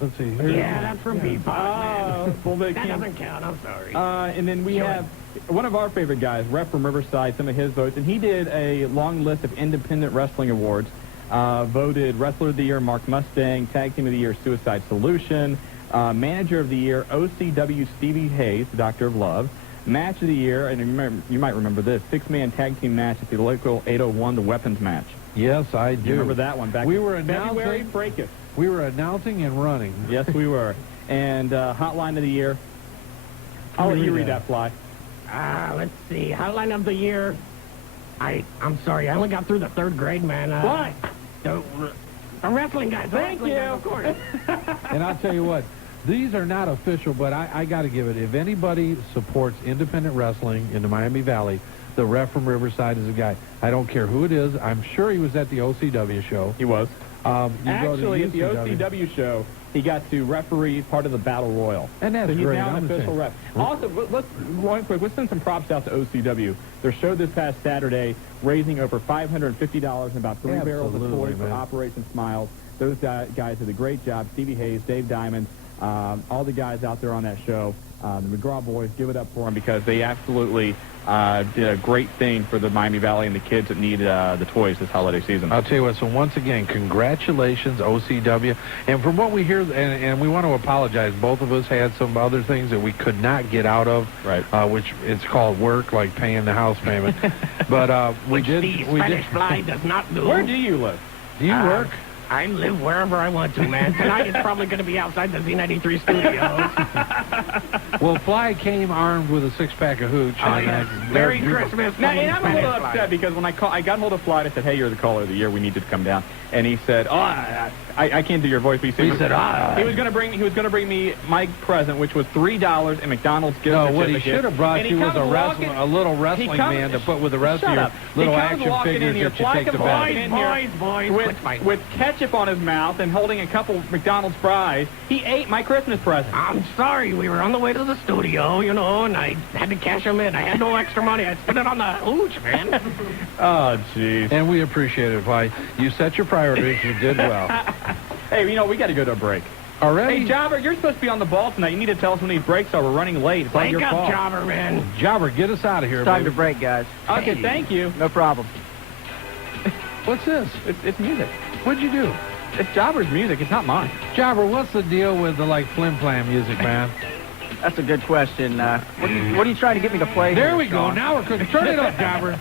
Let's see. Yeah, that's from Bebop. Well, that doesn't count. I'm sorry. And then we have one of our favorite guys, Rep from Riverside, some of his votes. And he did a long list of independent wrestling awards. Voted Wrestler of the Year, Mark Mustang. Tag Team of the Year, Suicide Solution. Manager of the Year, OCW Stevie Hayes, Doctor of Love. Match of the Year, and you might remember this, six-man tag team match at the local 801, the weapons match. Yes, I do. You remember that one back in February? Fracas. We were announcing and running. Yes, we were. And Hotline of the Year. I'll let you read that, Fly. Let's see. Hotline of the Year. I'm sorry. I only got through the third grade, man. Why? The wrestling guys. Thank you. Guys, of course. And I'll tell you what. These are not official, but I got to give it. If anybody supports independent wrestling in the Miami Valley, the Ref from Riverside is a guy. I don't care who it is. I'm sure he was at the OCW show. He was. Actually, at the UCW. OCW show, he got to referee part of the Battle Royal. And that's so he's great. now an official ref. Also, let's send some props out to OCW. Their show this past Saturday, raising over $550 and about 3 barrels of toys for Operation Smiles. Those guys did a great job. Stevie Hayes, Dave Diamond, all the guys out there on that show, the McGraw boys, give it up for them because they absolutely did a great thing for the Miami Valley and the kids that need the toys this holiday season. I'll tell you what, so once again, congratulations, OCW. And from what we hear, and we want to apologize, both of us had some other things that we could not get out of, right? Which it's called work, like paying the house payment. But we did. Spanish Fly does not do. Where do you live? Do you work? I live wherever I want to, man. Tonight it's probably going to be outside the Z93 studios. Well, Fly came armed with a six-pack of hooch. Oh, yes. Merry Christmas. Now, and I'm a little Fly. upset because when I got hold of Fly, I said, hey, you're the caller of the year. We need you to come down. And he said, I can't do your voice. But he said, he was going to bring me my present, which was $3 in McDonald's gift certificate. What he should have brought you was a little wrestling man to put with the rest of your little action figures that you take to bed. Boys, with ketchup on his mouth and holding a couple McDonald's fries. He ate my Christmas present. I'm sorry. We were on the way to the studio, you know, and I had to cash him in. I had no extra money. I spent it on the hooch, man. Oh, jeez. And we appreciate it, Fly. You set your priorities. You did well. Hey, you know, we got to go to a break. Already? Hey, Jobber, you're supposed to be on the ball tonight. You need to tell us when these breaks are. We're running late. It's all your fault. Wake up, Jobber, man. Jobber, get us out of here, Time baby. to break, guys. Okay, thank you. No problem. What's this? It's music. What'd you do? It's Jobber's music. It's not mine. Jobber, what's the deal with the, flim-flam music, man? That's a good question. What are you trying to get me to play? There here, we go. Shawn? Now we're cooking. Turn it up, Jobber.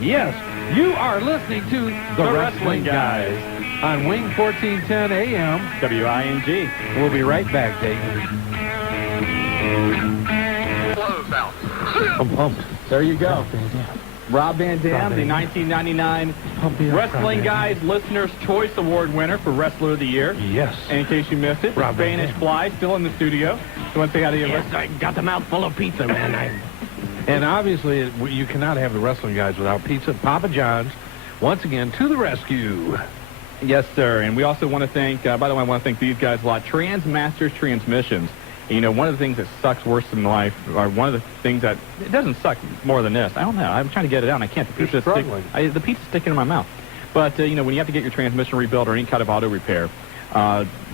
Yes, you are listening to The Wrestling Guys on Wing 1410 AM. WING. We'll be right back, Dayton. I'm pumped. There you go. Rob Van Dam, the 1999 Wrestling Guys Listener's Choice Award winner for Wrestler of the Year. Yes. And in case you missed it, Rob Van Spanish Dam. Fly still in the studio. You want to say how to you? Yes, I got the mouth full of pizza, man. And obviously, you cannot have the Wrestling Guys without pizza. Papa John's, once again, to the rescue. Yes, sir. And we also want to thank, by the way, I want to thank these guys a lot. Transmasters Transmissions. You know, one of the things that sucks worse in life, or one of the things that, it doesn't suck more than this. I don't know. I'm trying to get it out, and I can't. The pizza's sticking in my mouth. But, you know, when you have to get your transmission rebuilt or any kind of auto repair,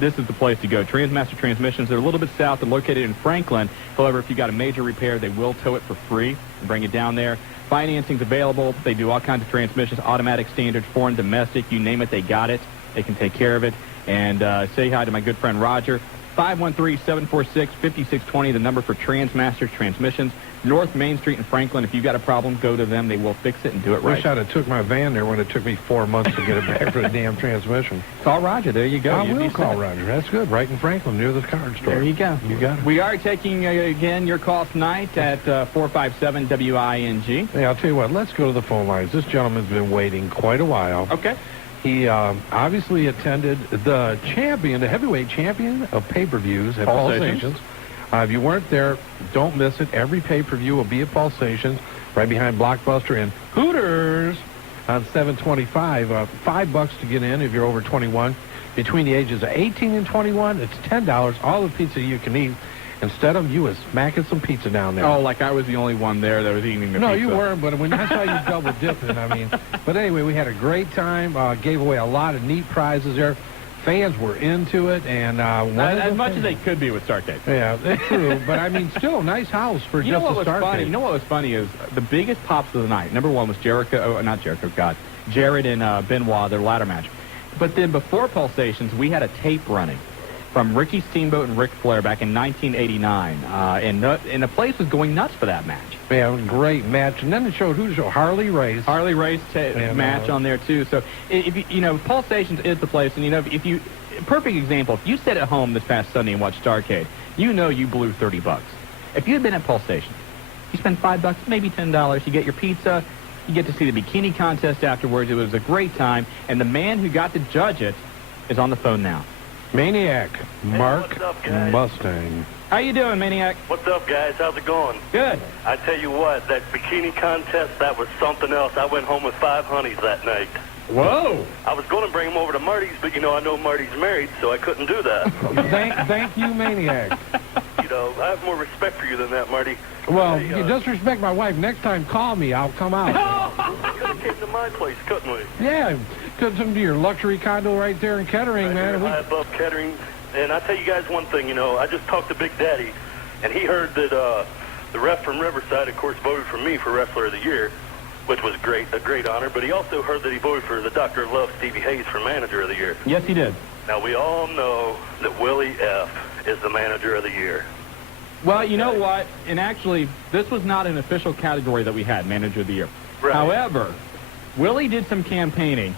this is the place to go. Transmaster Transmissions, they're a little bit south. They're located in Franklin. However, if you got a major repair, they will tow it for free and bring it down there. Financing's available. They do all kinds of transmissions, automatic, standard, foreign, domestic. You name it, they got it. They can take care of it. And say hi to my good friend Roger. 513-746-5620, the number for Transmasters Transmissions. North Main Street in Franklin. If you've got a problem, go to them. They will fix it and do it right. Wish I'd have took my van there when it took me 4 months to get it back for the damn transmission. Call Roger. There you go. I will call Roger. That's good. Right in Franklin, near the card store. There you go. You got it. We are taking, again, your calls tonight at 457-WING. Hey, I'll tell you what. Let's go to the phone lines. This gentleman's been waiting quite a while. Okay. He obviously attended the heavyweight champion of pay-per-views at Pulsations. If you weren't there, don't miss it. Every pay-per-view will be at Pulsations, right behind Blockbuster and Hooters on 725. $5 to get in if you're over 21. Between the ages of 18 and 21, it's $10. All the pizza you can eat. Instead of you was smacking some pizza down there. Oh, like I was the only one there that was eating the pizza. No, you weren't, but when I saw you double dipping, I mean. But anyway, we had a great time. Gave away a lot of neat prizes there. Fans were into it, and as much as they could be with Starcade. Yeah, that's true. But I mean, still a nice house for just a Starcade. You know what was funny is the biggest pops of the night. Number one was Jared and Benoit, their ladder match. But then before Pulsations, we had a tape running from Ricky Steamboat and Ric Flair back in 1989, and the place was going nuts for that match. Yeah, great match. And then it showed Harley Race. Harley Race match on there too. So if you know, Pulsations is the place, and you know, perfect example. If you sit at home this past Sunday and watched Starcade, you know you blew $30. If you had been at Pulsations, you spend $5, maybe $10. You get your pizza. You get to see the bikini contest afterwards. It was a great time, and the man who got to judge it is on the phone now. Maniac, Mark what's up, guys? Mustang. How you doing, Maniac? What's up, guys? How's it going? Good. I tell you what, that bikini contest, that was something else. I went home with 5 honeys that night. Whoa. I was going to bring them over to Marty's, but, you know, I know Marty's married, so I couldn't do that. Thank you, Maniac. You know, I have more respect for you than that, Marty. Well, you disrespect my wife. Next time, call me. I'll come out. We could have came to my place, couldn't we? Yeah, could come to your luxury condo right there in Kettering, man. High above Kettering. And I tell you guys one thing, you know, I just talked to Big Daddy, and he heard that the ref from Riverside, of course, voted for me for Wrestler of the Year, which was a great honor. But he also heard that he voted for the Doctor of Love, Stevie Hayes, for Manager of the Year. Yes, he did. Now, we all know that Willie F. is the Manager of the Year. Well, you know what? And actually, this was not an official category that we had, Manager of the Year. Right. However, Willie did some campaigning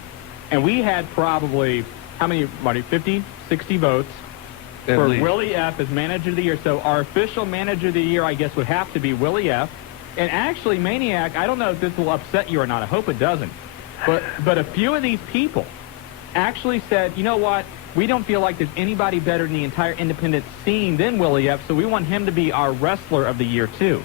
And we had probably, how many, Marty, 50, 60 votes for Willie F. as Manager of the Year. So our official Manager of the Year, I guess, would have to be Willie F. And actually, Maniac, I don't know if this will upset you or not. I hope it doesn't. But a few of these people actually said, you know what? We don't feel like there's anybody better in the entire independent scene than Willie F., so we want him to be our Wrestler of the Year, too.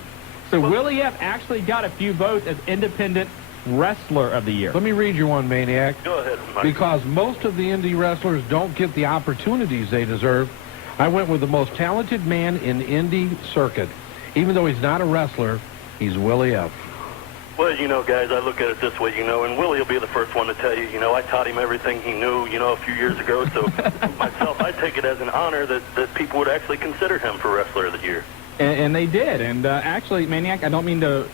So Willie F. actually got a few votes as Independent Wrestler of the Year. Let me read you one, Maniac. Go ahead, Mike. Because most of the indie wrestlers don't get the opportunities they deserve, I went with the most talented man in indie circuit. Even though he's not a wrestler, he's Willie F. Well, you know, guys, I look at it this way, you know, and Willie will be the first one to tell you, you know, I taught him everything he knew, you know, a few years ago. So myself, I take it as an honor that people would actually consider him for Wrestler of the Year. And they did. And actually, Maniac, I don't mean to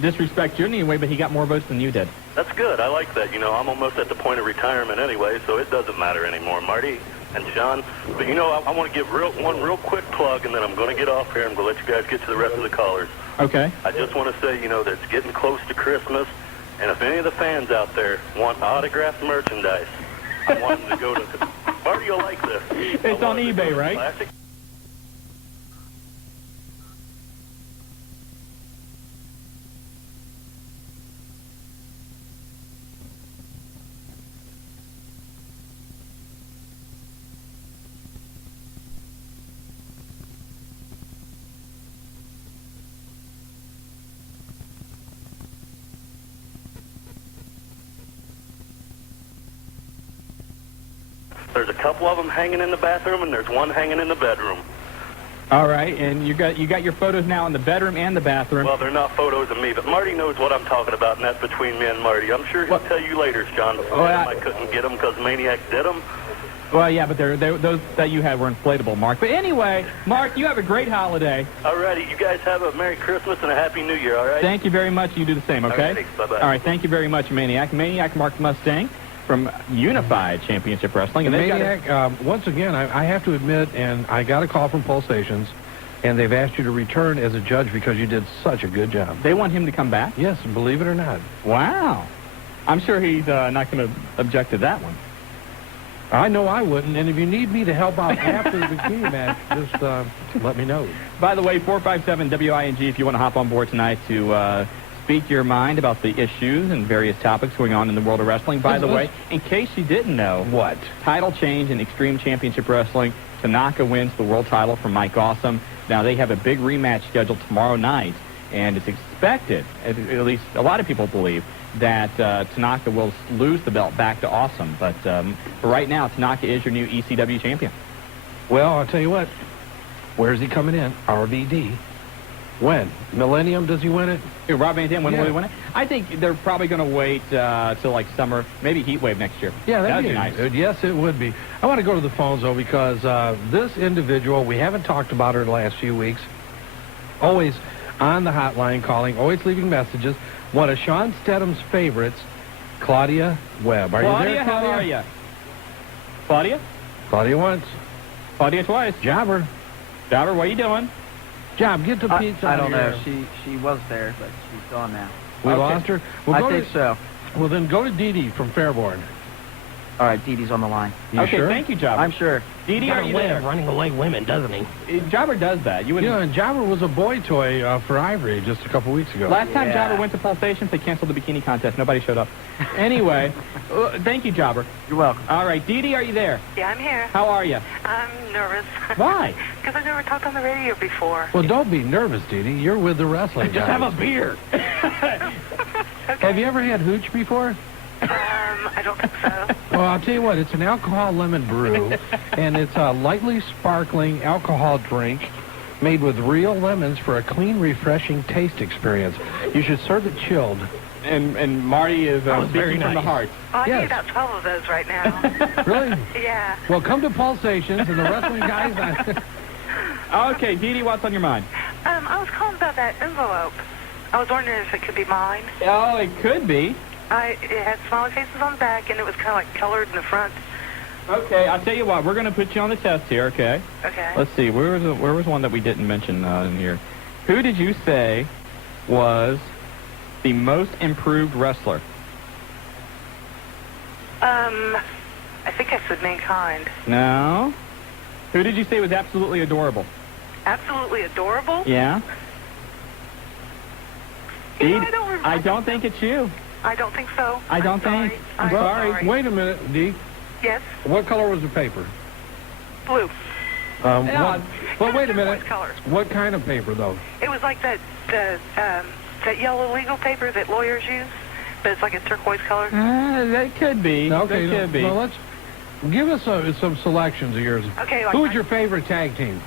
disrespect you in any way, but he got more votes than you did. That's good. I like that. You know, I'm almost at the point of retirement anyway, so it doesn't matter anymore, Marty and Shawn. But, you know, I want to give one real quick plug, and then I'm going to get off here. I'm going to let you guys get to the rest of the callers. Okay. I just want to say, you know, that it's getting close to Christmas, and if any of the fans out there want autographed merchandise, I want them to go to... Marty, you'll like this. It's on eBay, right? Classic. There's a couple of them hanging in the bathroom, and there's one hanging in the bedroom. All right, and you got your photos now in the bedroom and the bathroom. Well, they're not photos of me, but Marty knows what I'm talking about, and that's between me and Marty. I'm sure he'll tell you later, Shawn. I couldn't get them because Maniac did them. Well, yeah, but those that you had were inflatable, Mark. But anyway, Mark, you have a great holiday. All righty, you guys have a Merry Christmas and a Happy New Year, all right? Thank you very much. You do the same, okay? All right, bye-bye. All right, thank you very much, Maniac. Maniac Mark Mustang from Unified Championship Wrestling. And Maniac, once again, I have to admit, and I got a call from Pulsations, and they've asked you to return as a judge because you did such a good job. They want him to come back? Yes, believe it or not. Wow. I'm sure he's not going to object to that one. I know I wouldn't, and if you need me to help out after the bikini match, just let me know. By the way, 457-WING if you want to hop on board tonight to speak your mind about the issues and various topics going on in the world of wrestling. By the way, in case you didn't know, what? Title change in Extreme Championship Wrestling. Tanaka wins the world title from Mike Awesome. Now, they have a big rematch scheduled tomorrow night, and it's expected, at least a lot of people believe, that Tanaka will lose the belt back to Awesome. But for right now, Tanaka is your new ECW champion. Well, I'll tell you what. Where's he coming in? RVD. When? Millennium, does he win it? Hey, Rob Van Dam, when will he win it? I think they're probably going to wait till like summer, maybe Heat Wave next year. Yeah, that'd be nice. Good. Yes, it would be. I want to go to the phones, though, because this individual, we haven't talked about her the last few weeks, always on the hotline calling, always leaving messages. One of Shawn Stedham's favorites, Claudia Webb. Are you there, Claudia? How are you? Claudia? Claudia once. Claudia twice. Jobber. Jobber, what are you doing? Job, get the pizza. I don't know. She was there, but she's gone now. We lost her? Well, I think so. Well, then go to Dee Dee from Fairborn. All right, Dee Dee's on the line. You okay, sure? Thank you, Jobber. I'm sure. Dee Dee, are you there? Running away women, doesn't he? Jobber does that. You wouldn't... and Jobber was a boy toy for Ivory just a couple weeks ago. Last time Jobber went to Pulsations, they canceled the bikini contest. Nobody showed up. Anyway, thank you, Jobber. You're welcome. All right, Dee Dee, are you there? Yeah, I'm here. How are you? I'm nervous. Why? Because I've never talked on the radio before. Well, don't be nervous, Dee Dee. You're with the wrestling Just guys. have a beer. Okay. Have you ever had hooch before? I don't think so. Well, I'll tell you what. It's an alcohol lemon brew, and it's a lightly sparkling alcohol drink made with real lemons for a clean, refreshing taste experience. You should serve it chilled. And Marty is speaking from the heart. Oh, I Yes. need about 12 of those right now. Really? Yeah. Well, come to Pulsations, and the wrestling guys... Okay, Dee Dee, what's on your mind? I was calling about that envelope. I was wondering if it could be mine. Oh, it could be. It had smiley faces on the back, and it was kind of like colored in the front. Okay, I'll tell you what. We're going to put you on the test here, okay? Okay. Let's see. Where was one that we didn't mention in here? Who did you say was the most improved wrestler? I think I said Mankind. No. Who did you say was absolutely adorable? Absolutely adorable? Yeah. You know, I don't remember. I don't think it's you. I don't think so. I don't think. I'm sorry. Wait a minute, Dee. Yes? What color was the paper? Blue. Well, wait a minute. Color. What kind of paper, though? It was like that yellow legal paper that lawyers use, but it's like a turquoise color. That could be. Okay, that could be. Well, let's give us some selections of yours. Okay. Like Who was your favorite tag team?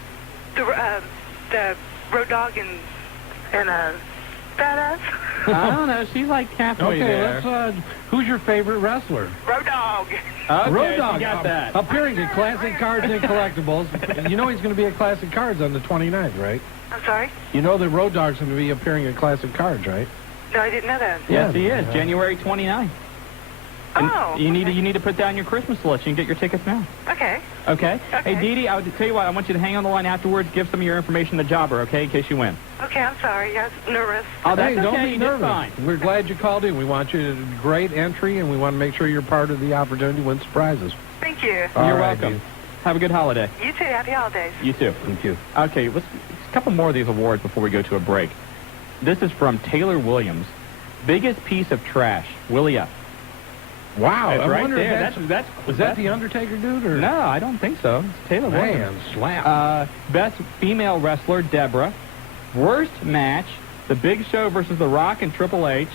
The Road Dogg and Badass. I don't know. She's like halfway there. Let's. Who's your favorite wrestler? Road Dogg. Okay, Road Dogg. you got that. Appearing at Classic Cards and Collectibles. You know he's going to be at Classic Cards on the 29th, right? I'm sorry? You know that Road Dogg's going to be appearing at Classic Cards, right? No, I didn't know that. Yes, he is. January 29th. And Oh. you need to put down your Christmas list. You can get your tickets now. Okay. Okay? Hey, Dee Dee, I would tell you what, I want you to hang on the line afterwards, give some of your information to Jobber, okay, in case you win. Okay, I'm sorry. I was nervous. Oh, that's Hey, don't okay. be You did nervous. fine. We're glad you called in. We want you to great entry, and we want to make sure you're part of the opportunity to win surprises. Thank you. All You're right, welcome. Dee. Have a good holiday. You too. Happy holidays. You too. Thank you. Okay, let's a couple more of these awards before we go to a break. This is from Taylor Williams. Biggest piece of trash, Willie F. Wow, That's I right wonder there. if was that the Undertaker dude? Or? No, I don't think so. It's Taylor Williams. Man, slap. Best female wrestler, Deborah. Worst match, The Big Show versus The Rock and Triple H.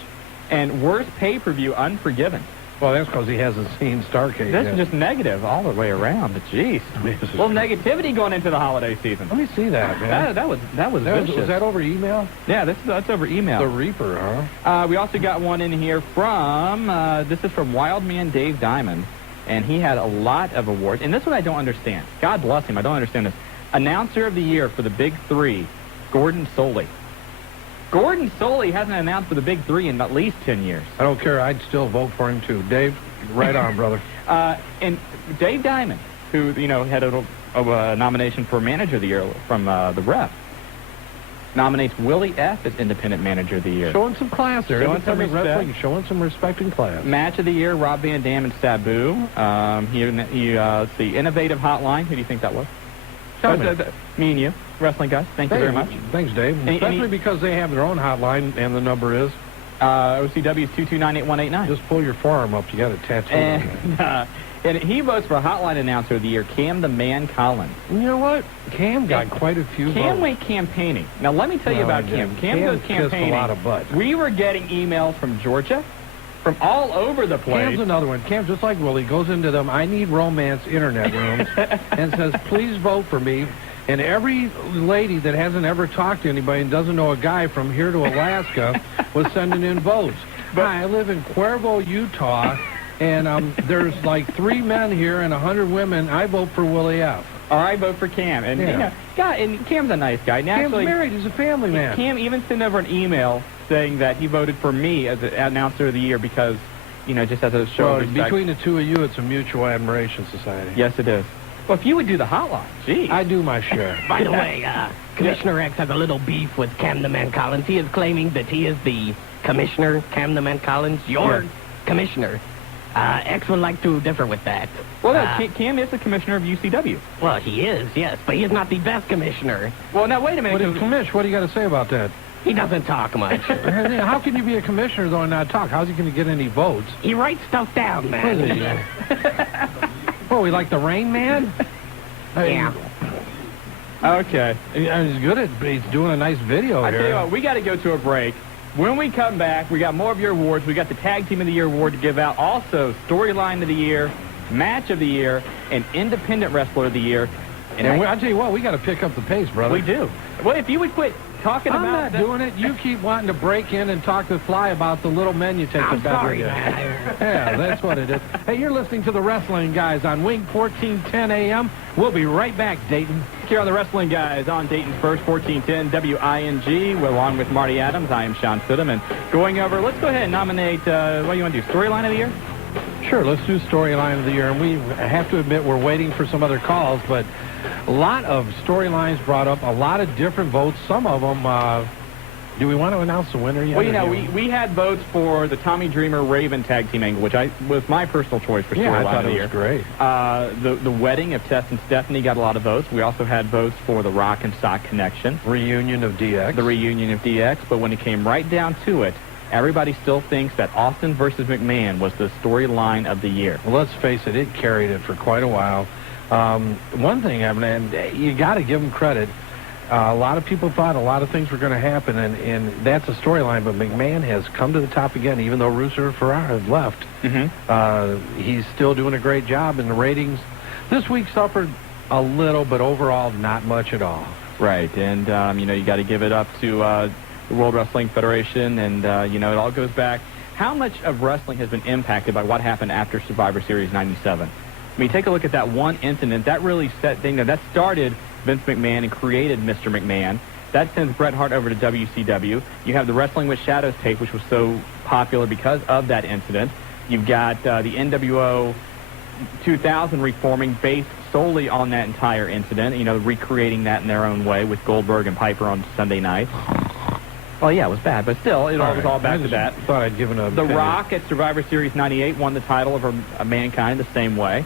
And worst pay-per-view, Unforgiven. Well, that's because he hasn't seen Starcade This yet. is just negative all the way around. But jeez, a little negativity going into the holiday season. Let me see that, man. That was vicious. Was that over email? Yeah, that's over email. The Reaper, huh? We also got one in here from, this is from Wildman Dave Diamond, and he had a lot of awards. And this one I don't understand. God bless him, I don't understand this. Announcer of the Year for the Big Three, Gordon Soley. Gordon Soley hasn't announced for the Big Three in at least 10 years. I don't care. I'd still vote for him, too. Dave, right on, brother. And Dave Diamond, who, had a nomination for Manager of the Year from the Rep, nominates Willie F. as Independent Manager of the Year. Showing some class there. Showing some respect. Wrestling, showing some respect and class. Match of the Year, Rob Van Dam and Sabu. Let's see, Innovative Hotline. Who do you think that was? Me and you, wrestling guys. Thank you very much. Thanks, Dave. Especially because they have their own hotline, and the number is? OCW is 2298189. Just pull your forearm up. You got a tattoo on there. And he votes for Hotline Announcer of the Year, Cam the Man Collins. You know what? Cam got quite a few Cam votes. went campaigning. Now, let me tell you about Cam. Cam goes campaigning. Kissed a lot of butt. We were getting emails from Georgia, from all over the place. Cam's another one. Cam, just like Willie, goes into them I Need Romance internet rooms and says, please vote for me. And every lady that hasn't ever talked to anybody and doesn't know a guy from here to Alaska was sending in votes. Hi, I live in Cuervo, Utah, and there's like 3 men here and 100 women. I vote for Willie F. Or I vote for Cam. And, and Cam's a nice guy. Cam's married. He's a family man. Cam even sent over an email saying that he voted for me as the Announcer of the Year because, just as a show of respect. Between the two of you, it's a mutual admiration society. Yes, it is. Well, if you would do the hotline, gee. I do my share. By the way, Commissioner X has a little beef with Cam the Man Collins. He is claiming that he is the commissioner, Cam the Man Collins, your commissioner. X would like to differ with that. Well, no, Cam is the commissioner of UCW. Well, he is, yes, but he is not the best commissioner. Well, now, wait a minute. What do you got to say about that? He doesn't talk much. How can you be a commissioner, though, and not talk? How's he going to get any votes? He writes stuff down, man. Oh, he like the Rain Man? Yeah. Okay. He's good at, he's doing a nice video I here. tell you what, we got to go to a break. When we come back, we got more of your awards. We got the Tag Team of the Year award to give out. Also, Storyline of the Year, Match of the Year, and Independent Wrestler of the Year. And I'll tell you what, we got to pick up the pace, brother. We do. Well, if you would quit talking I'm about not doing it. You keep wanting to break in and talk to Fly about the little men you take to bed with you. Yeah, that's what it is. Hey, you're listening to the Wrestling Guys on Wing 1410 AM. We'll be right back, Dayton. Here on the Wrestling Guys on Dayton's First 1410 WING. We're along with Marty Adams. I am Shawn Stidham. And going over, let's go ahead and nominate, what do you want to do, Storyline of the Year? Sure, let's do Storyline of the Year. And we have to admit we're waiting for some other calls, but a lot of storylines brought up, a lot of different votes. Some of them Do we want to announce the winner yet? Well, you know, we had votes for the Tommy Dreamer Raven tag team angle, which was my personal choice for storyline I thought of the it year. was great. The wedding of Tess and Stephanie got a lot of votes. We also had votes for the Rock and Sock connection. Reunion of DX. The reunion of DX, but when it came right down to it, everybody still thinks that Austin versus McMahon was the storyline of the year. Well, let's face it, it carried it for quite a while. One thing, and you got to give them credit. A lot of people thought a lot of things were going to happen, and that's a storyline, but McMahon has come to the top again, even though Russo and Ferrara have left. He's still doing a great job, and the ratings this week suffered a little, but overall not much at all. Right, and, you know, you got to give it up to the World Wrestling Federation, and, you know, it all goes back. How much of wrestling has been impacted by what happened after Survivor Series 97? I mean, take a look at that one incident. That really that started Vince McMahon and created Mr. McMahon. That sends Bret Hart over to WCW. You have the Wrestling with Shadows tape, which was so popular because of that incident. You've got the NWO 2000 reforming based solely on that entire incident, you know, recreating that in their own way with Goldberg and Piper on Sunday night. Well, yeah, it was bad, but still, it all was all back to that. Thought I'd given a The Rock at Survivor Series 98 won the title over Mankind the same way.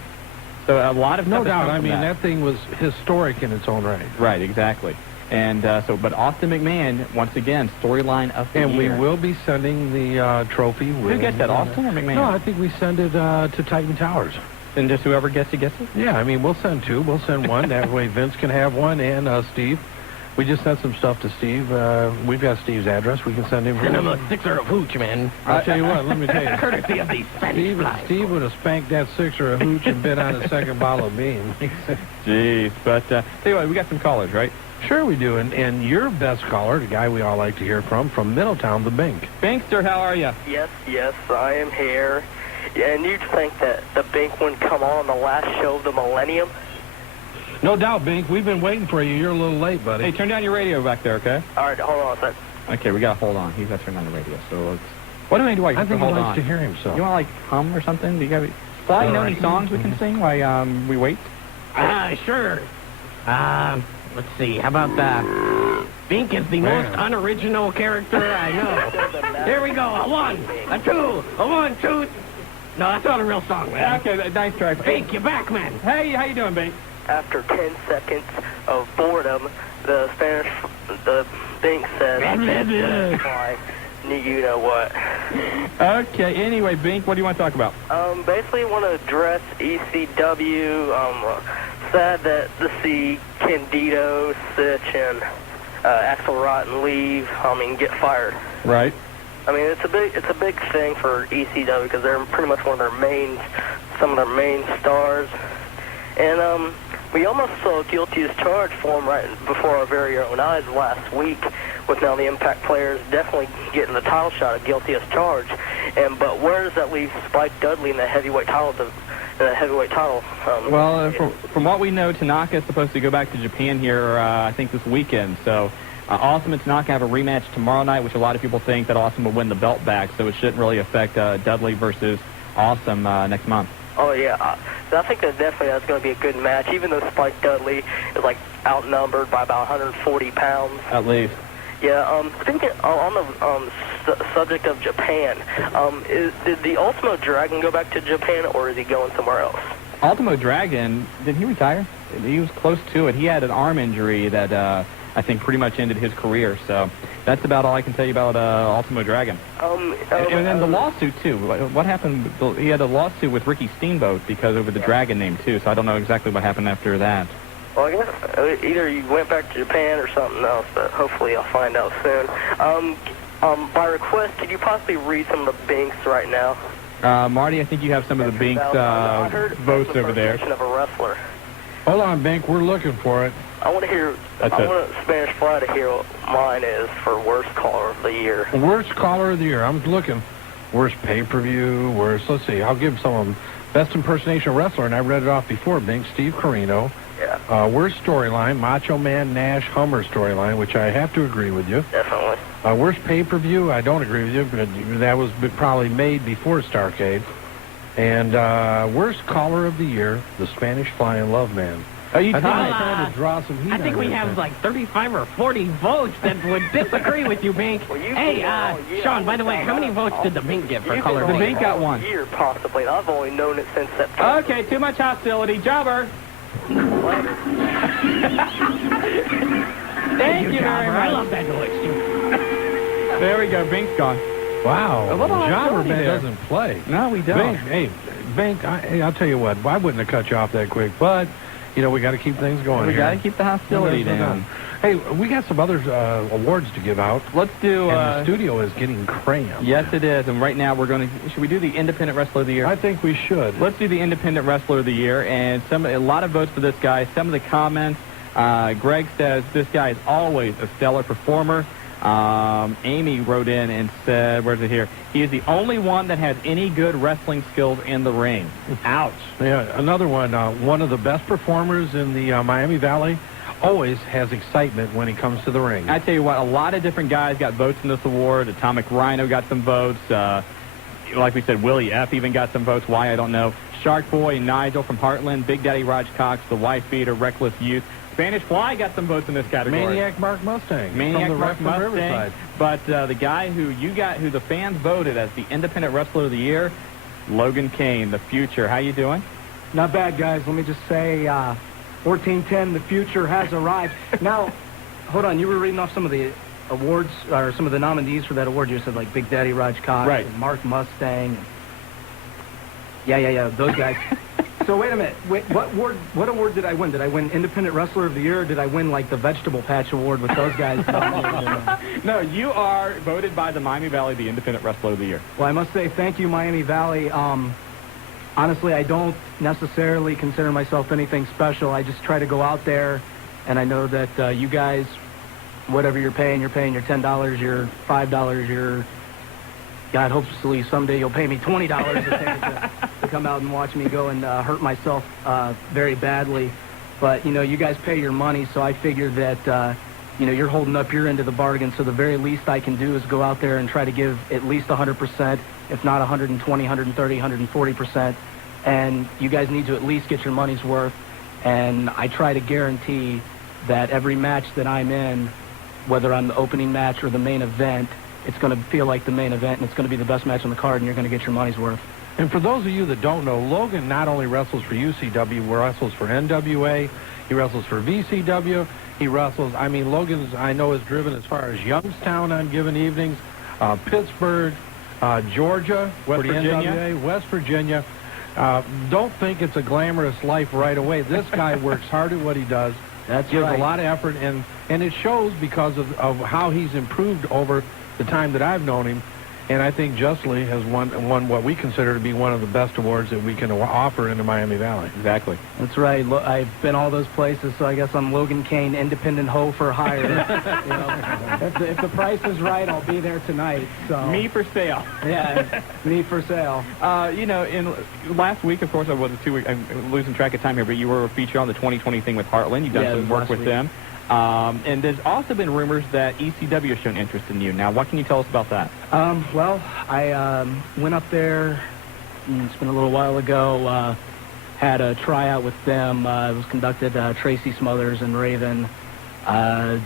So a lot of no doubt. I mean, that thing was historic in its own right. Right, exactly. And but Austin McMahon, once again, storyline of the year. And we will be sending the trophy. Who gets that, Austin or McMahon? No, I think we send it to Titan Towers. And just whoever gets it, gets it? Yeah, I mean, we'll send two. We'll send one. That way Vince can have one, and Steve. We just sent some stuff to Steve. We've got Steve's address. We can send him. Send him a sixer of hooch, man. I'll tell you what. Let me tell you. Courtesy of these Spanish flies. Steve would have spanked that sixer of hooch and been on a second bottle of bean. Jeez. But tell you what, we got some callers, right? Sure we do. And your best caller, the guy we all like to hear from Middletown, the Bink. Binkster, how are you? Yes, I am here. And you'd think that the Bink wouldn't come on the last show of the millennium? No doubt, Bink. We've been waiting for you. You're a little late, buddy. Hey, turn down your radio back there, okay? All right, hold on a second. Okay, we got to hold on. He's got to turn on the radio. So what do we do? I think he likes to hear himself. You want to, like, hum or something? Do you got Fly, you know any songs we can sing while we wait? Sure. Let's see. How about that? Bink is the most unoriginal character I know. Here we go. A one, a two, a 1, 2. No, that's not a real song, man. Okay, nice try. Bink, you're back, man. Hey, how you doing, Bink? After 10 seconds of boredom, the Bink says, "Why? You know what?" Okay, anyway, Bink, what do you want to talk about? Basically want to address ECW. Sad that to see Candido, Sitch, and Axel Rotten leave. Get fired. Right. I mean, it's a big thing for ECW because they're pretty much some of their main stars. And we almost saw guilty as charged for him right before our very own eyes last week, with now the Impact players definitely getting the title shot of guilty as charged. But where does that leave Spike Dudley in the heavyweight title? From what we know, Tanaka is supposed to go back to Japan here, I think this weekend. So Awesome and Tanaka have a rematch tomorrow night, which a lot of people think that Awesome will win the belt back. So it shouldn't really affect Dudley versus Awesome next month. Oh, yeah. I think that definitely that's going to be a good match, even though Spike Dudley is, outnumbered by about 140 pounds. At least. Yeah, thinking on the subject of Japan, did the Ultimo Dragon go back to Japan, or is he going somewhere else? Ultimo Dragon, did he retire? He was close to it. He had an arm injury that I think pretty much ended his career. So that's about all I can tell you about Ultimo Dragon. And then the lawsuit, too. What happened? He had a lawsuit with Ricky Steamboat because over the Dragon name, too. So I don't know exactly what happened after that. Well, I guess either you went back to Japan or something else, but hopefully I'll find out soon. By request, could you possibly read some of the Binks right now? Marty, I think you have some of the Binks votes over there. Of a wrestler. Hold on, Bink. We're looking for it. I want to hear. I want Spanish Fly to hear what mine is for worst caller of the year. Worst caller of the year. I'm looking. Worst pay-per-view. Worst. Let's see. I'll give some of them. Best impersonation wrestler, and I read it off before. Bink, Steve Corino. Yeah. Worst storyline, Macho Man Nash Hummer storyline, which I have to agree with you. Definitely. Worst pay-per-view, I don't agree with you, but that was probably made before Starrcade. And worst caller of the year, the Spanish Fly and Love Man. Are you I think tied? I'm trying to draw some heat I think on we this have thing. like 35 or 40 votes that would disagree with you, Bink. Hey, Shawn, by the way, how many votes did the Bink get for color? The Bink got one. Year possibly. I've only known it since September. Okay, too much hostility. Jobber. Thank you very I much. love that noise. There we go. Bink's gone. Wow. A little Jobber hostility man there. doesn't play. No, we don't. Bink, I'll tell you what. I wouldn't have cut you off that quick, but, you know, we got to keep things going We here. got to keep the hostility down. Hey, we got some other awards to give out. Let's do... And the studio is getting crammed. Yes, it is. And right now we're going to... Should we do the Independent Wrestler of the Year? I think we should. Let's do the Independent Wrestler of the Year. And a lot of votes for this guy. Some of the comments. Greg says, this guy is always a stellar performer. Amy wrote in and said, where's it here? He is the only one that has any good wrestling skills in the ring. Ouch. Yeah, another one. One of the best performers in the Miami Valley. Always has excitement when he comes to the ring. I tell you what, a lot of different guys got votes in this award. Atomic Rhino got some votes. Like we said, Willie F. even got some votes. Why, I don't know. Shark Boy, Nigel from Heartland, Big Daddy Raj Cox, The Wife Beater, Reckless Youth. Spanish Fly got some votes in this category. Maniac Mark Mustang. Maniac from the Mark from Mustang. Riverside. But the guy who the fans voted as the Independent Wrestler of the Year, Logan Kane, the Future. How you doing? Not bad, guys. Let me just say, 1410, the future has arrived. Now, hold on. You were reading off some of the awards, or some of the nominees for that award. You said, like, Big Daddy Raj Cox, Right. and Mark Mustang. Yeah, those guys. So, wait a minute. What award did I win? Did I win Independent Wrestler of the Year, or did I win, like, the Vegetable Patch Award with those guys? No, you are voted by the Miami Valley the Independent Wrestler of the Year. Well, I must say thank you, Miami Valley. Honestly, I don't necessarily consider myself anything special. I just try to go out there, and I know that you guys, whatever you're paying your $10, your $5, your... God, hopefully someday you'll pay me $20 to come out and watch me go and hurt myself very badly. But, you know, you guys pay your money, so I figured that, you know, you're holding up your end of the bargain, so the very least I can do is go out there and try to give at least 100%, if not 120, 130, 140%. And you guys need to at least get your money's worth. And I try to guarantee that every match that I'm in, whether I'm the opening match or the main event, it's going to feel like the main event, and it's going to be the best match on the card, and you're going to get your money's worth. And for those of you that don't know, Logan not only wrestles for UCW, he wrestles for NWA, he wrestles for VCW, he wrestles, I mean, Logan's, I know, is driven as far as Youngstown on given evenings, Pittsburgh, Georgia, West for the Virginia. NWA, West Virginia. Don't think it's a glamorous life right away. This guy works hard at what he does. That's gives right. a lot of effort, and it shows because of how he's improved over the time that I've known him. And I think justly has won what we consider to be one of the best awards that we can offer in the Miami Valley. Exactly. That's right. I've been all those places, so I guess I'm Logan Kane, independent hoe for hire. You know, if the price is right, I'll be there tonight. So Me for sale. yeah, me for sale. You know, in last week, of course, I wasn't 2 weeks. I'm losing track of time here, but you were a feature on the 2020 thing with Heartland. You've done Yeah, it some was work last with week. them. And there's also been rumors that ECW has shown interest in you. Now, what can you tell us about that? Well, I went up there. It's been a little while ago. Had a tryout with them. It was conducted Tracy Smothers and Raven. There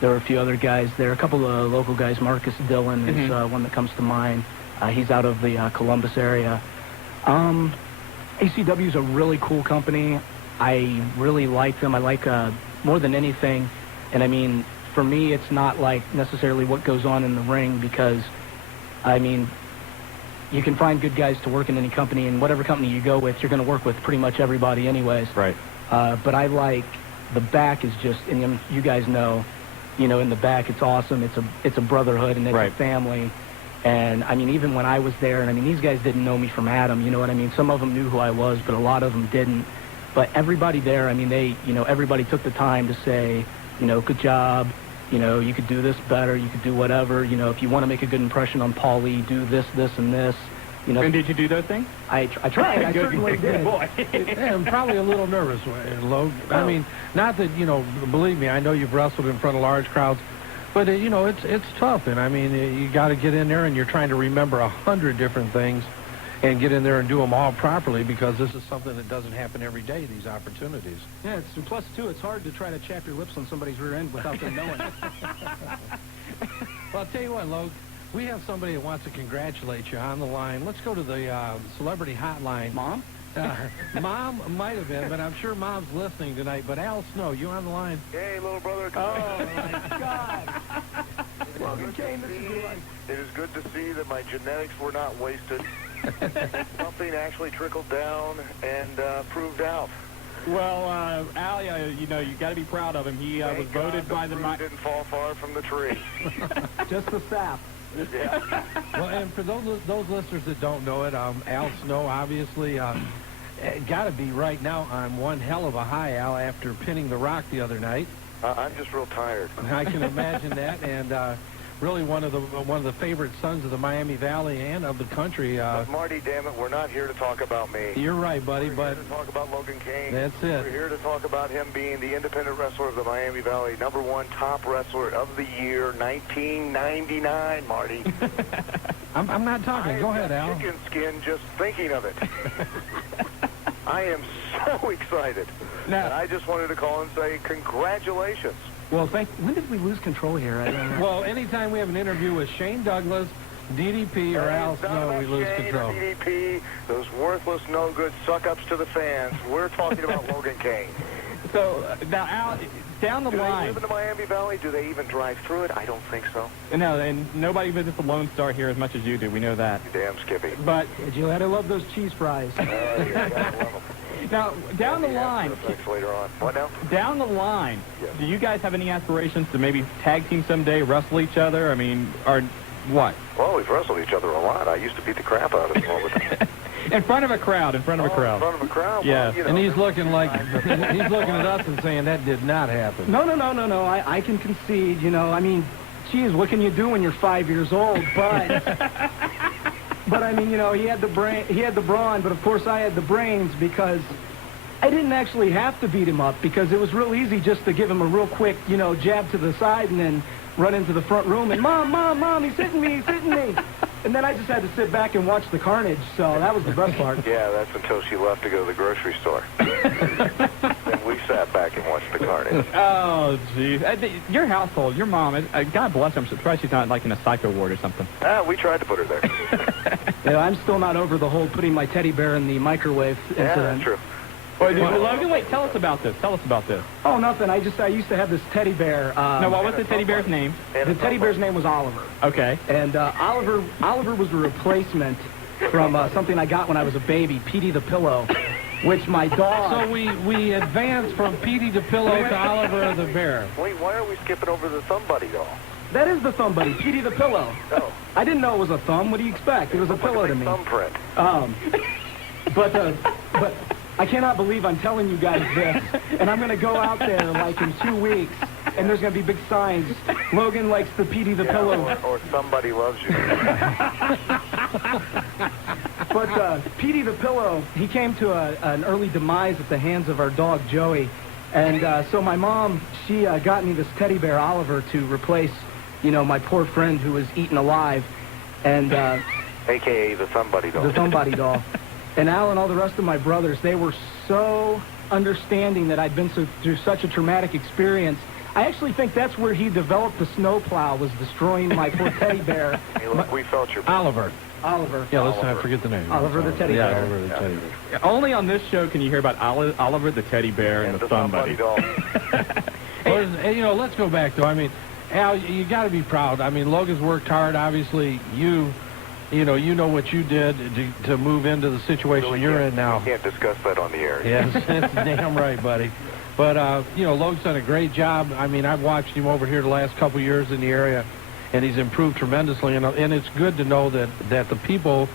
were a few other guys there. A couple of local guys. Marcus Dillon is one that comes to mind. He's out of the Columbus area. ACW is a really cool company. I really like them. I like more than anything. And I mean, for me, it's not like necessarily what goes on in the ring, because, I mean, you can find good guys to work in any company, and whatever company you go with, you're going to work with pretty much everybody anyways. Right. But I like, the back is just, and you guys know, you know, in the back, it's awesome. It's a brotherhood, and it's Right. a family. And, I mean, even when I was there, and, I mean, these guys didn't know me from Adam, you know what I mean? Some of them knew who I was, but a lot of them didn't. But everybody there, I mean, they, you know, everybody took the time to say, you know, good job, you know, you could do this better, you could do whatever, you know, if you want to make a good impression on Paulie, do this, this, and this, you know. And did you do those things? I tried, I certainly did. Boy. Yeah, I'm probably a little nervous, Logan. I mean, not that, you know, believe me, I know you've wrestled in front of large crowds, but, you know, it's tough. And, I mean, you got to get in there, and you're trying to remember 100 different things. and get in there and do them all properly, because this is something that doesn't happen every day, these opportunities. Yeah, plus, too, it's hard to try to chap your lips on somebody's rear end without them knowing. Well, I'll tell you what, Logan, we have somebody that wants to congratulate you on the line. Let's go to the celebrity hotline. Mom? Mom might have been, but I'm sure Mom's listening tonight. But Al Snow, you on the line? Hey, little brother. Oh, my God. Logan Kane, this is good. It is good to see that my genetics were not wasted. Something actually trickled down and proved out. Well, Al, you know, you got to be proud of him. He was voted by the... fruit didn't fall far from the tree. Just the sap. Yeah. Well, and for those listeners that don't know it, Al Snow obviously got to be right now on one hell of a high, Al, after pinning the Rock the other night. I'm just real tired. I can imagine that, and really one of the favorite sons of the Miami Valley and of the country. But Marty, damn it, we're not here to talk about me. You're right, buddy. We're here to talk about Logan Kane. That's it. We're here to talk about him being the independent wrestler of the Miami Valley, #1 top wrestler of the year, 1999, Marty. I'm not talking. Go ahead, Al. Chicken skin just thinking of it. I am so excited. Now, and I just wanted to call and say congratulations. Well, when did we lose control here? I don't know. Well, anytime we have an interview with Shane Douglas, DDP, or Al Snow, we lose Shane control. Or DDP, those worthless, no-good suck-ups to the fans. We're talking about Logan Kane. So, now, Al, down the Do line... they live in the Miami Valley? Do they even drive through it? I don't think so. No, and nobody visits the Lone Star here as much as you do. We know that. You damn Skippy. But... You had to love those cheese fries. Yeah, gotta love 'em. Now, down the line... Later on. What now? Down the line, Yes. do you guys have any aspirations to maybe tag team someday, wrestle each other? I mean, or what? Well, we've wrestled each other a lot. I used to beat the crap out of him all the time. In front of a crowd, in front of a crowd. In front of a crowd? Yes. Well, you know, And he's looking at us and saying that did not happen. No. I can concede, you know. I mean, geez, what can you do when you're 5 years old? But, but I mean, you know, he had the brawn, but of course I had the brains, because I didn't actually have to beat him up, because it was real easy just to give him a real quick, you know, jab to the side and then run into the front room and, Mom, he's hitting me. And then I just had to sit back and watch the carnage, so that was the best part. Yeah, that's until she left to go to the grocery store. Then we sat back and watched the carnage. Oh, jeez. Your household, your mom, God bless her, I'm surprised she's not like in a psycho ward or something. We tried to put her there. Yeah, I'm still not over the whole putting my teddy bear in the microwave Yeah, incident. that's true. Well, Logan, wait, tell us about this. Oh, nothing. I used to have this teddy bear. No, what was the teddy bear's name? The teddy bear's name was Oliver. Okay. And Oliver was a replacement from something I got when I was a baby, Petey the Pillow, which my dog... So we advanced from Petey the Pillow to Oliver the Bear. Wait, why are we skipping over the Somebody doll? That is the thumb buddy, Petey the Pillow. Oh. I didn't know it was a thumb. What do you expect? It was a pillow to me. Thumbprint. But I cannot believe I'm telling you guys this, and I'm going to go out there like in 2 weeks, and there's going to be big signs. Logan likes the Petey the Pillow. Or somebody loves you. But Petey the Pillow, he came to an early demise at the hands of our dog, Joey. And so my mom, she got me this teddy bear, Oliver, to replace, you know, my poor friend who was eaten alive. And A.K.A. the Somebody doll. the somebody doll. And Al and all the rest of my brothers, they were so understanding that I'd been through such a traumatic experience. I actually think that's where he developed the snowplow, was destroying my poor teddy bear. Hey, look, we felt your... Oliver. Yeah, let's not forget the name. Oliver the teddy bear. Oliver the teddy bear. Only on this show can you hear about Oliver the teddy bear and the Somebody doll. Well, you know, let's go back, though. I mean, Al, you got to be proud. I mean, Logan's worked hard. Obviously, you know what you did to move into the situation you're in now. We can't discuss that on the air. Yes, that's damn right, buddy. But, you know, Logan's done a great job. I mean, I've watched him over here the last couple years in the area, and he's improved tremendously. And it's good to know that the people,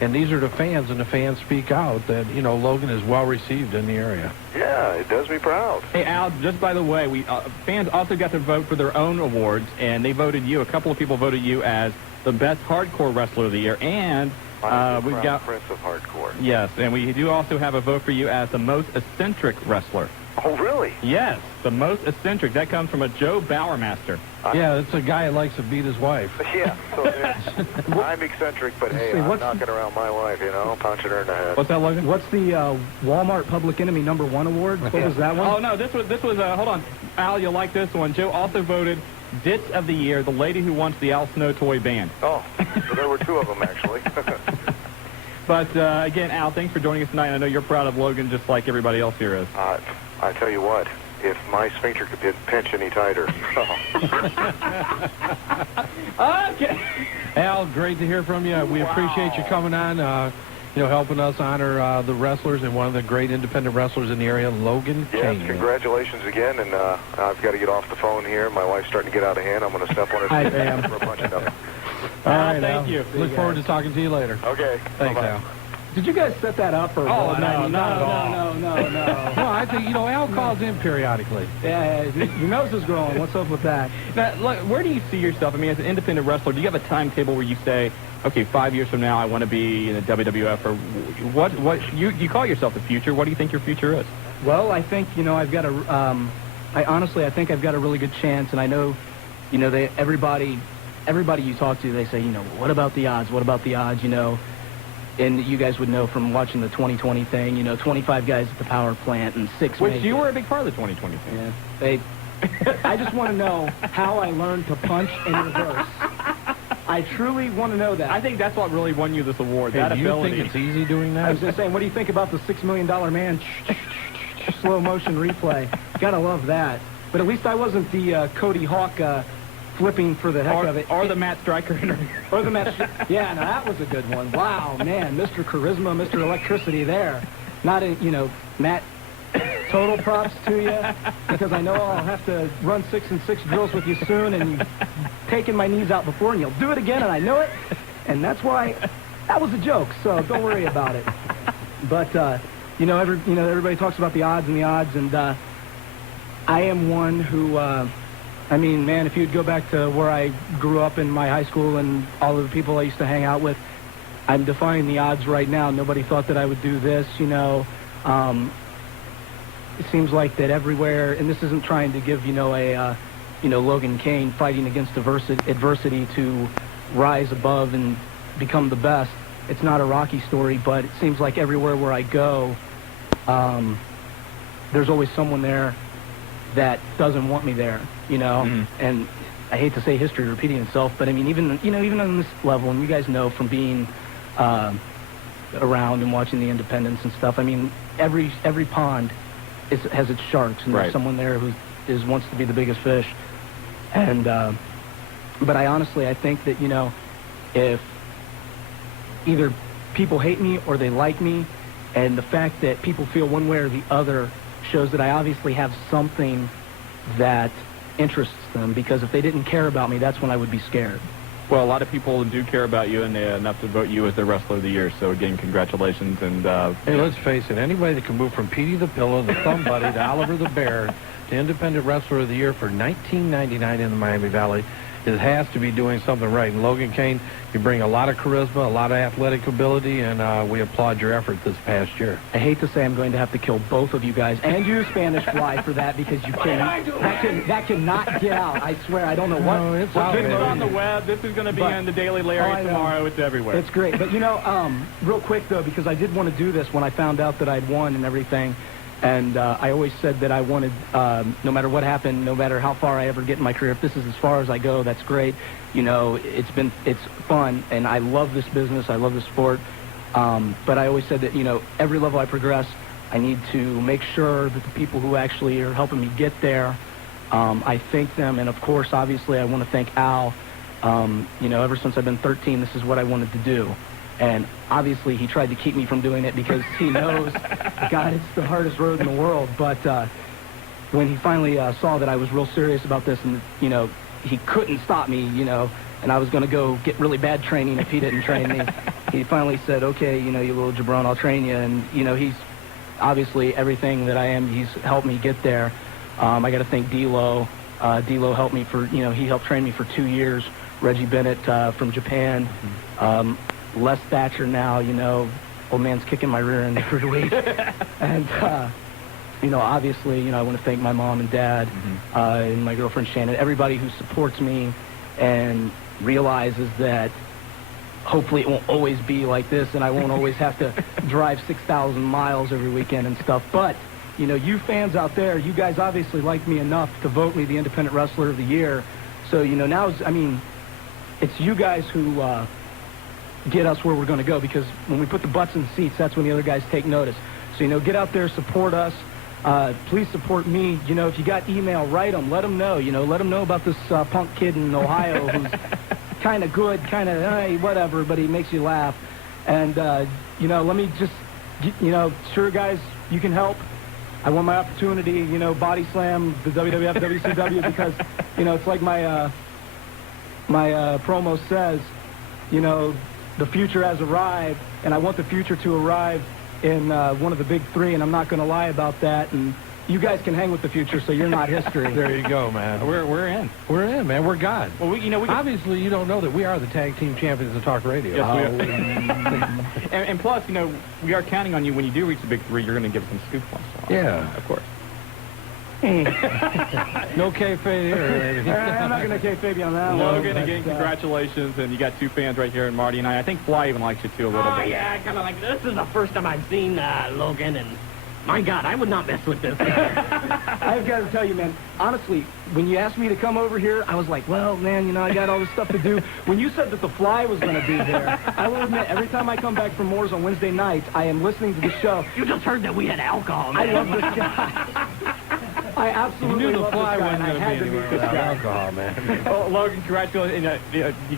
and these are the fans, and the fans speak out, that, you know, Logan is well received in the area. Yeah, it does me proud. Hey, Al, just by the way, we fans also got to vote for their own awards, and they voted you. A couple of people voted you as the best hardcore wrestler of the year, and we've got Prince of Hardcore. Yes, and we do also have a vote for you as the most eccentric wrestler Oh, really? Yes, the most eccentric. That comes from a Joe Bowermaster. Yeah, it's a guy that likes to beat his wife. Yeah, so I'm eccentric, but hey, I'm knocking around my wife, punching her in the head. What's that, Logan? What's the Walmart Public Enemy #1 award? What was that one? Oh, no, this was hold on. Al, you'll like this one. Joe also voted Ditch of the Year, the lady who wants the Al Snow toy band. Oh, so there were two of them, actually. But, again, Al, thanks for joining us tonight. I know you're proud of Logan just like everybody else here is. I tell you what, if my sphincter could pinch any tighter. Okay. Al, great to hear from you. We appreciate you coming on, helping us honor the wrestlers and one of the great independent wrestlers in the area, Logan Kane. Yes, congratulations again, and I've got to get off the phone here. My wife's starting to get out of hand. I'm going to step on her feet for a bunch of them. All right, thank you. Look forward to talking to you later. Okay. Thanks, Bye-bye. Al. Did you guys set that up? Or Oh, no, no. No, I think, Al calls in periodically. Yeah, your nose is growing. What's up with that? Now, look, where do you see yourself? I mean, as an independent wrestler, do you have a timetable where you say, okay, 5 years from now, I want to be in the WWF, or what? You call yourself the future. What do you think your future is? Well, I think, I've got I think I've got a really good chance, and I know, everybody you talk to, they say, what about the odds? What about the odds, And you guys would know from watching the 2020 thing, 25 guys at the power plant and 6 Which you were a big part of the 2020 thing. Yeah. I just want to know how I learned to punch and reverse. I truly want to know that. I think that's what really won you this award, Hey, that do you ability. think it's easy doing that? I was just saying, what do you think about the $6 Million Man slow motion replay? Gotta love that. But at least I wasn't the Cody Hawk flipping for the heck of it. Or the Matt Stryker interview. Or the Matt. Yeah, now that was a good one. Wow, man, Mr. Charisma, Mr. Electricity there. Not in, Matt, total props to you, because I know I'll have to run 6 and 6 drills with you soon, and you've taken my knees out before, and you'll do it again, and I know it. And that's why that was a joke, so don't worry about it. But, everybody talks about the odds, and I am one who, man, if you'd go back to where I grew up in my high school and all of the people I used to hang out with, I'm defying the odds right now. Nobody thought that I would do this, It seems like that everywhere, and this isn't trying to give, Logan Kane fighting against adversity to rise above and become the best. It's not a Rocky story, but it seems like everywhere where I go, there's always someone there that doesn't want me there, And I hate to say history repeating itself, but I mean, even on this level, and you guys know from being around and watching the independents and stuff, I mean, every pond has its sharks, and there's someone there who wants to be the biggest fish. And but I think that if either people hate me or they like me, and the fact that people feel one way or the other shows that I obviously have something that interests them, because if they didn't care about me, that's when I would be scared. Well, a lot of people do care about you, and enough to vote you as the Wrestler of the Year. So, again, congratulations. And hey, let's face it, anybody that can move from Petey the Pillow, the Thumb Buddy, to Oliver the Bear, to Independent Wrestler of the Year for 1999 in the Miami Valley, it has to be doing something right. And Logan Kane, you bring a lot of charisma, a lot of athletic ability, and we applaud your effort this past year. I hate to say I'm going to have to kill both of you guys and you, Spanish Fly, for that, because you can't. That cannot get out. I swear, I don't know what. No, it's this is on the web. This is going to be on the Daily Larry tomorrow. It's everywhere. It's great. But, real quick, though, because I did want to do this when I found out that I'd won and everything. And I always said that I wanted, no matter what happened, no matter how far I ever get in my career, if this is as far as I go, that's great. It's fun, and I love this business. I love the sport. But I always said that, every level I progress, I need to make sure that the people who actually are helping me get there, I thank them. And, of course, obviously, I want to thank Al. Ever since I've been 13, this is what I wanted to do. And obviously, he tried to keep me from doing it because he knows, God, it's the hardest road in the world. But when he finally saw that I was real serious about this, and, he couldn't stop me, and I was going to go get really bad training if he didn't train me, he finally said, okay, you little jabron, I'll train you. And, he's obviously everything that I am, he's helped me get there. I got to thank D-Lo. D-Lo helped me for, he helped train me for 2 years. Reggie Bennett from Japan. Les Thatcher now, old man's kicking my rear end every week. And obviously, I want to thank my mom and dad and my girlfriend Shannon, everybody who supports me and realizes that hopefully it won't always be like this and I won't always have to drive 6,000 miles every weekend and stuff. But, you fans out there, you guys obviously like me enough to vote me the Independent Wrestler of the Year. So, now, it's you guys who get us where we're going to go, because when we put the butts in the seats, that's when the other guys take notice. So, get out there, support us. Please support me. If you got email, write them. Let them know. Let them know about this punk kid in Ohio who's kind of good, kind of whatever, but he makes you laugh. And, let me just, sure, guys, you can help. I want my opportunity, body slam the WWF, WCW, because, it's like my promo says, the future has arrived, and I want the future to arrive in one of the big three, and I'm not going to lie about that. And you guys can hang with the future, so you're not history. There you go, man. We're in. We're in, man. We're God. Well, we obviously you don't know that we are the tag team champions of talk radio. Yes, we are. and plus, we are counting on you when you do reach the big three. You're going to give us some scoop once in a while. Yeah, of course. No kayfabe here. I'm not going to kayfabe you on that one. Logan, again, congratulations, and you got two fans right here, and Marty and I. I think Fly even likes you too a little bit. Oh yeah, kind of like this is the first time I've seen Logan, and my God, I would not mess with this guy. I've got to tell you, man, honestly, when you asked me to come over here, I was like, well, man, I got all this stuff to do. When you said that the Fly was going to be there, I will admit, every time I come back from Moore's on Wednesday nights, I am listening to the show. You just heard that we had alcohol, man. I love this guy. I absolutely knew the love Fly this guy, wasn't and I going to had be to meet anywhere this without guy. alcohol, man. Well, Logan, congratulations.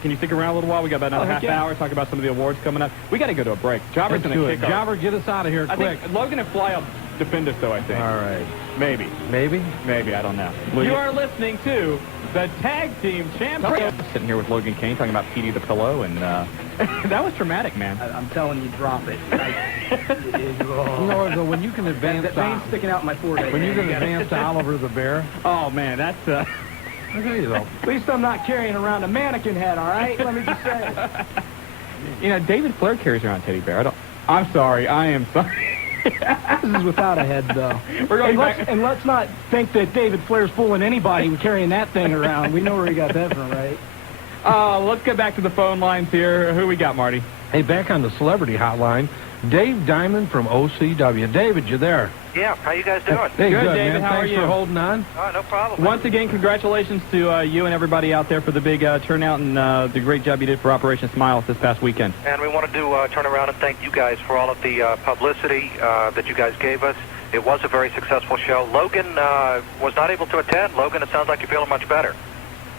Can you stick around a little while? We got about another half hour. Talk about some of the awards coming up. We got to go to a break. Jobber's going to kick off. Jobber, get us out of here quick. I think Logan and Fly will defend us, though, I think. All right. Maybe. Maybe? Maybe. I don't know. You are listening to the Tag Team Champions. Sitting here with Logan Kane talking about Petey the Pillow, and that was traumatic, man. I'm telling you, drop it. When you can advance that vein sticking out in my forehead. When you can advance to Oliver the Bear. Oh, man, that's... Look at you, though. At least I'm not carrying around a mannequin head, all right? Let me just say. David Flair carries around a teddy bear. I'm sorry. I am sorry. This is without a head, though. We're going back. And let's not think that David Flair's fooling anybody with carrying that thing around. We know where he got that from, right? Let's get back to the phone lines here. Who we got, Marty? Hey, back on the celebrity hotline, Dave Diamond from OCW. David, you there? Yeah, how you guys doing? Hey, good, David. man. How are Thanks you? for holding on. Oh, no problem. Once again, congratulations to you and everybody out there for the big turnout and the great job you did for Operation Smile this past weekend. And we wanted to turn around and thank you guys for all of the publicity that you guys gave us. It was a very successful show. Logan was not able to attend. Logan, it sounds like you're feeling much better.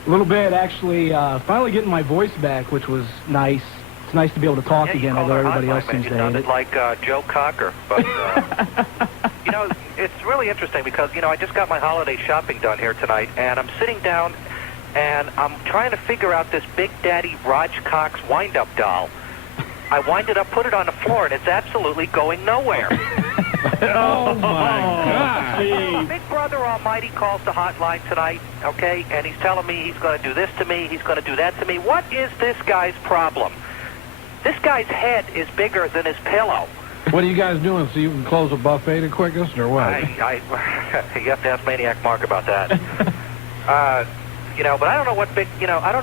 A little bit, actually. Finally getting my voice back, which was nice. It's nice to be able to talk again, although everybody else seems to hate it. You sounded like Joe Cocker. But, it's really interesting because, I just got my holiday shopping done here tonight, and I'm sitting down, and I'm trying to figure out this Big Daddy Raj Cox wind-up doll. I wind it up, put it on the floor, and it's absolutely going nowhere. Oh, my God. Big Brother Almighty calls the hotline tonight, okay, and he's telling me he's going to do this to me, he's going to do that to me. What is this guy's problem? This guy's head is bigger than his pillow. What are you guys doing so you can close a buffet the quickest, or what? You have to ask Maniac Mark about that. But I don't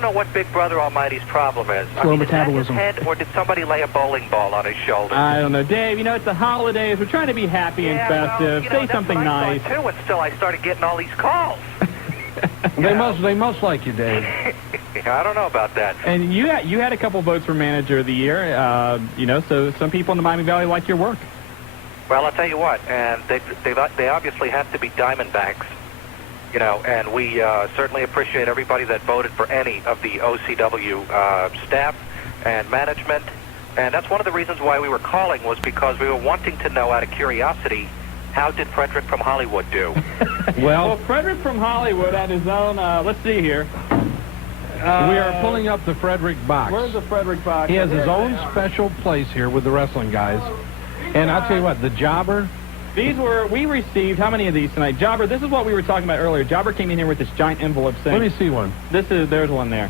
know what Big Brother Almighty's problem is. Slow metabolism. Is that his head, or did somebody lay a bowling ball on his shoulder? I don't know, Dave. It's the holidays. We're trying to be happy and festive. Say something nice. Too, and still I started getting all these calls. They must like you, Dave. I don't know about that. And you had a couple votes for Manager of the Year. So some people in the Miami Valley like your work. Well, I'll tell you what, and they obviously have to be Diamondbacks. And we certainly appreciate everybody that voted for any of the OCW staff and management. And that's one of the reasons why we were calling, was because we were wanting to know, out of curiosity, how did Frederick from Hollywood do? Well, Frederick from Hollywood had his own, let's see here. We are pulling up the Frederick box. Where's the Frederick box? He has his own special place here with the wrestling guys. And I'll tell you what, the Jobber... We received, how many of these tonight? Jobber, this is what we were talking about earlier. Jobber came in here with this giant envelope saying... Let me see one. There's one there.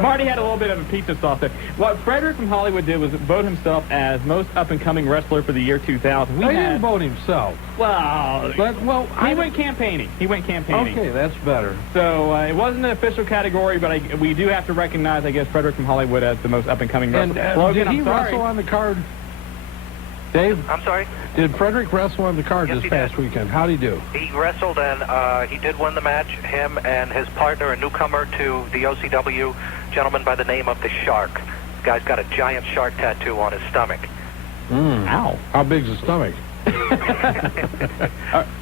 Marty had a little bit of a pizza sauce there. What Frederick from Hollywood did was vote himself as most up-and-coming wrestler for the year 2000. He didn't vote himself. Well, he went campaigning. He went campaigning. Okay, that's better. So it wasn't an official category, but we do have to recognize, I guess, Frederick from Hollywood as the most up-and-coming wrestler. And Logan, did he wrestle on the card? Dave? I'm sorry? Did Frederick wrestle on the card this past weekend? How'd he do? He wrestled, and he did win the match. Him and his partner, a newcomer to the OCW, gentleman by the name of the Shark. This guy's got a giant shark tattoo on his stomach. Ow. How big's his stomach?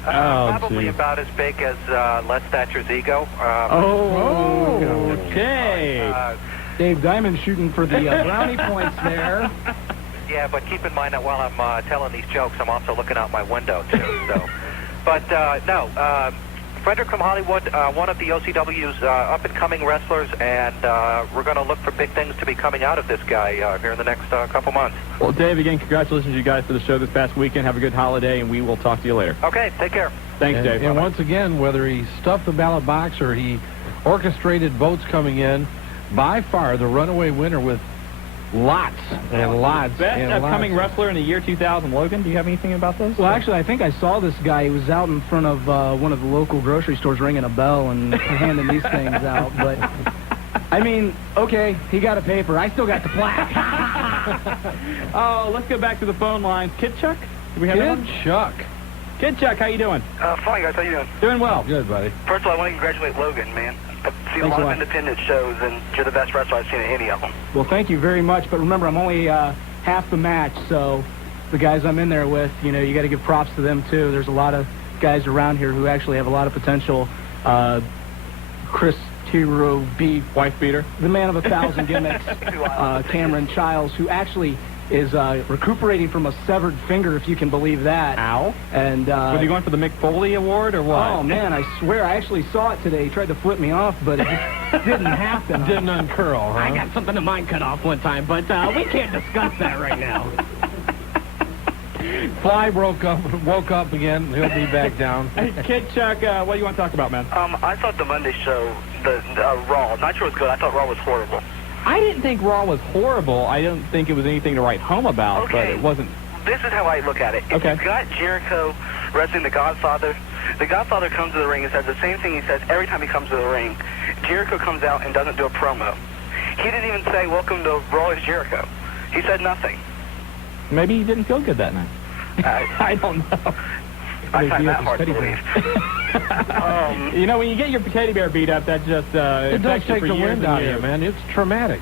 Probably about as big as Les Thatcher's ego. Okay. Dave Diamond shooting for the brownie points there. Yeah, but keep in mind that while I'm telling these jokes, I'm also looking out my window, too. So, but, no, Frederick from Hollywood, one of the OCW's up-and-coming wrestlers, and we're going to look for big things to be coming out of this guy here in the next couple months. Well, Dave, again, congratulations to you guys for the show this past weekend. Have a good holiday, and we will talk to you later. Okay, take care. Thanks, Dave. And once again, whether he stuffed the ballot box or he orchestrated votes coming in, by far the runaway winner with lots and lots Best and upcoming lots. wrestler in the year 2000. Logan, do you have anything about this? Well, actually, I think I saw this guy. He was out in front of one of the local grocery stores ringing a bell and handing these things out. But, I mean, okay, he got a paper. I still got the plaque. Oh, let's go back to the phone lines. Kid Chuck? Do we have Kid Chuck. Kid Chuck, how you doing? Fine, guys. How you doing? Doing well. Good, buddy. First of all, I want to congratulate Logan, man. I've seen Thanks a a lot lot. of independent shows, and you're the best wrestler I've seen in any of them. Well, thank you very much. But remember, I'm only half the match, so the guys I'm in there with, you know, you got to give props to them, too. There's a lot of guys around here who actually have a lot of potential. Chris Tiro B. Wife beater. The man of 1,000 gimmicks. Cameron Childs, who actually is recuperating from a severed finger, if you can believe that. Ow. And Was he going for the Mick Foley Award or what? Oh, man, I swear, I actually saw it today. He tried to flip me off, but it just didn't happen. Didn't uncurl, huh? I got something of mine cut off one time, but we can't discuss that right now. Fly woke up again. He'll be back down. Hey, Kid Chuck, what do you want to talk about, man? I thought the Monday show, the Raw, Nitro was good. I thought Raw was horrible. I didn't think Raw was horrible. I don't think it was anything to write home about, but it wasn't. This is how I look at it. If Okay. you've got Jericho wrestling the Godfather comes to the ring and says the same thing he says every time he comes to the ring. Jericho comes out and doesn't do a promo. He didn't even say, "Welcome to Raw is Jericho." He said nothing. Maybe he didn't feel good that night. I don't know. I find that hard to believe. You know, when you get your teddy bear beat up, that just It does take the wind out of you, man. It's traumatic.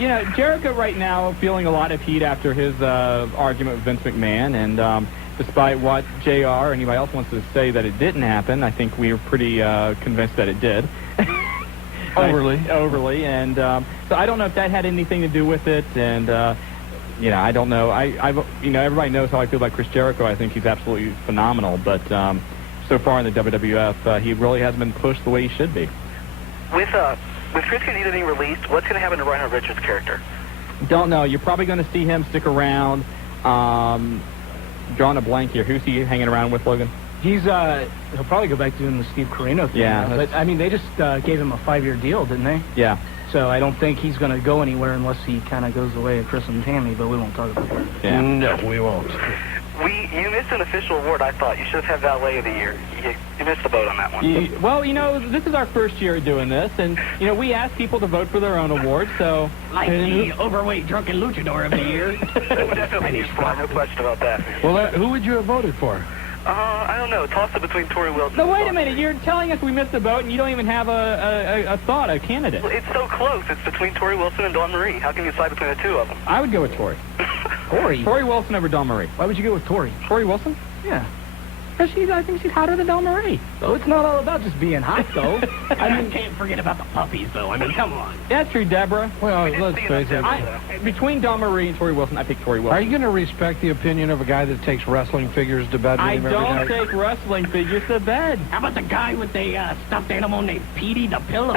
You know, Jericho right now feeling a lot of heat after his argument with Vince McMahon, and despite what JR or anybody else wants to say that it didn't happen, I think we are pretty convinced that it did. Overly, and so I don't know if that had anything to do with it, and you know, I don't know. You know, everybody knows how I feel about Chris Jericho. I think he's absolutely phenomenal, but so far in the WWF, he really hasn't been pushed the way he should be. With Chris getting anything released, what's going to happen to Reinhard Richards' character? Don't know. You're probably going to see him stick around. Drawing a blank here. Who's he hanging around with, Logan? He's he'll probably go back doing the Steve Corino thing. Yeah, But, I mean, they just gave him a 5-year deal, didn't they? Yeah. So I don't think he's going to go anywhere unless he kind of goes the way of Chris and Tammy, but we won't talk about that. Yeah. No, we won't. You missed an official award, I thought. You should have had Valet of the Year. You missed the boat on that one. Well, you know, this is our first year doing this, and, you know, we ask people to vote for their own awards, so... Like the overweight drunken luchador of the year. Definitely no question about that. Well, who would you have voted for? I don't know. Toss it between Tori Wilson. No, wait a minute. You're telling us we missed the vote, and you don't even have a thought, a candidate. Well, it's so close. It's between Tori Wilson and Dawn Marie. How can you decide between the two of them? I would go with Tori. Tori Wilson over Dawn Marie. Why would you go with Tori? Tori Wilson? Yeah. Because I think she's hotter than Dawn Marie. So it's not all about just being hot, though. I mean, can't forget about the puppies, though. I mean, come on. That's true, Deborah. Well, let's face it. Between Dawn Marie and Tori Wilson, I pick Tori Wilson. Are you going to respect the opinion of a guy that takes wrestling figures to bed with I him every don't night? take wrestling figures to bed. How about the guy with the stuffed animal named Petey the Pillow?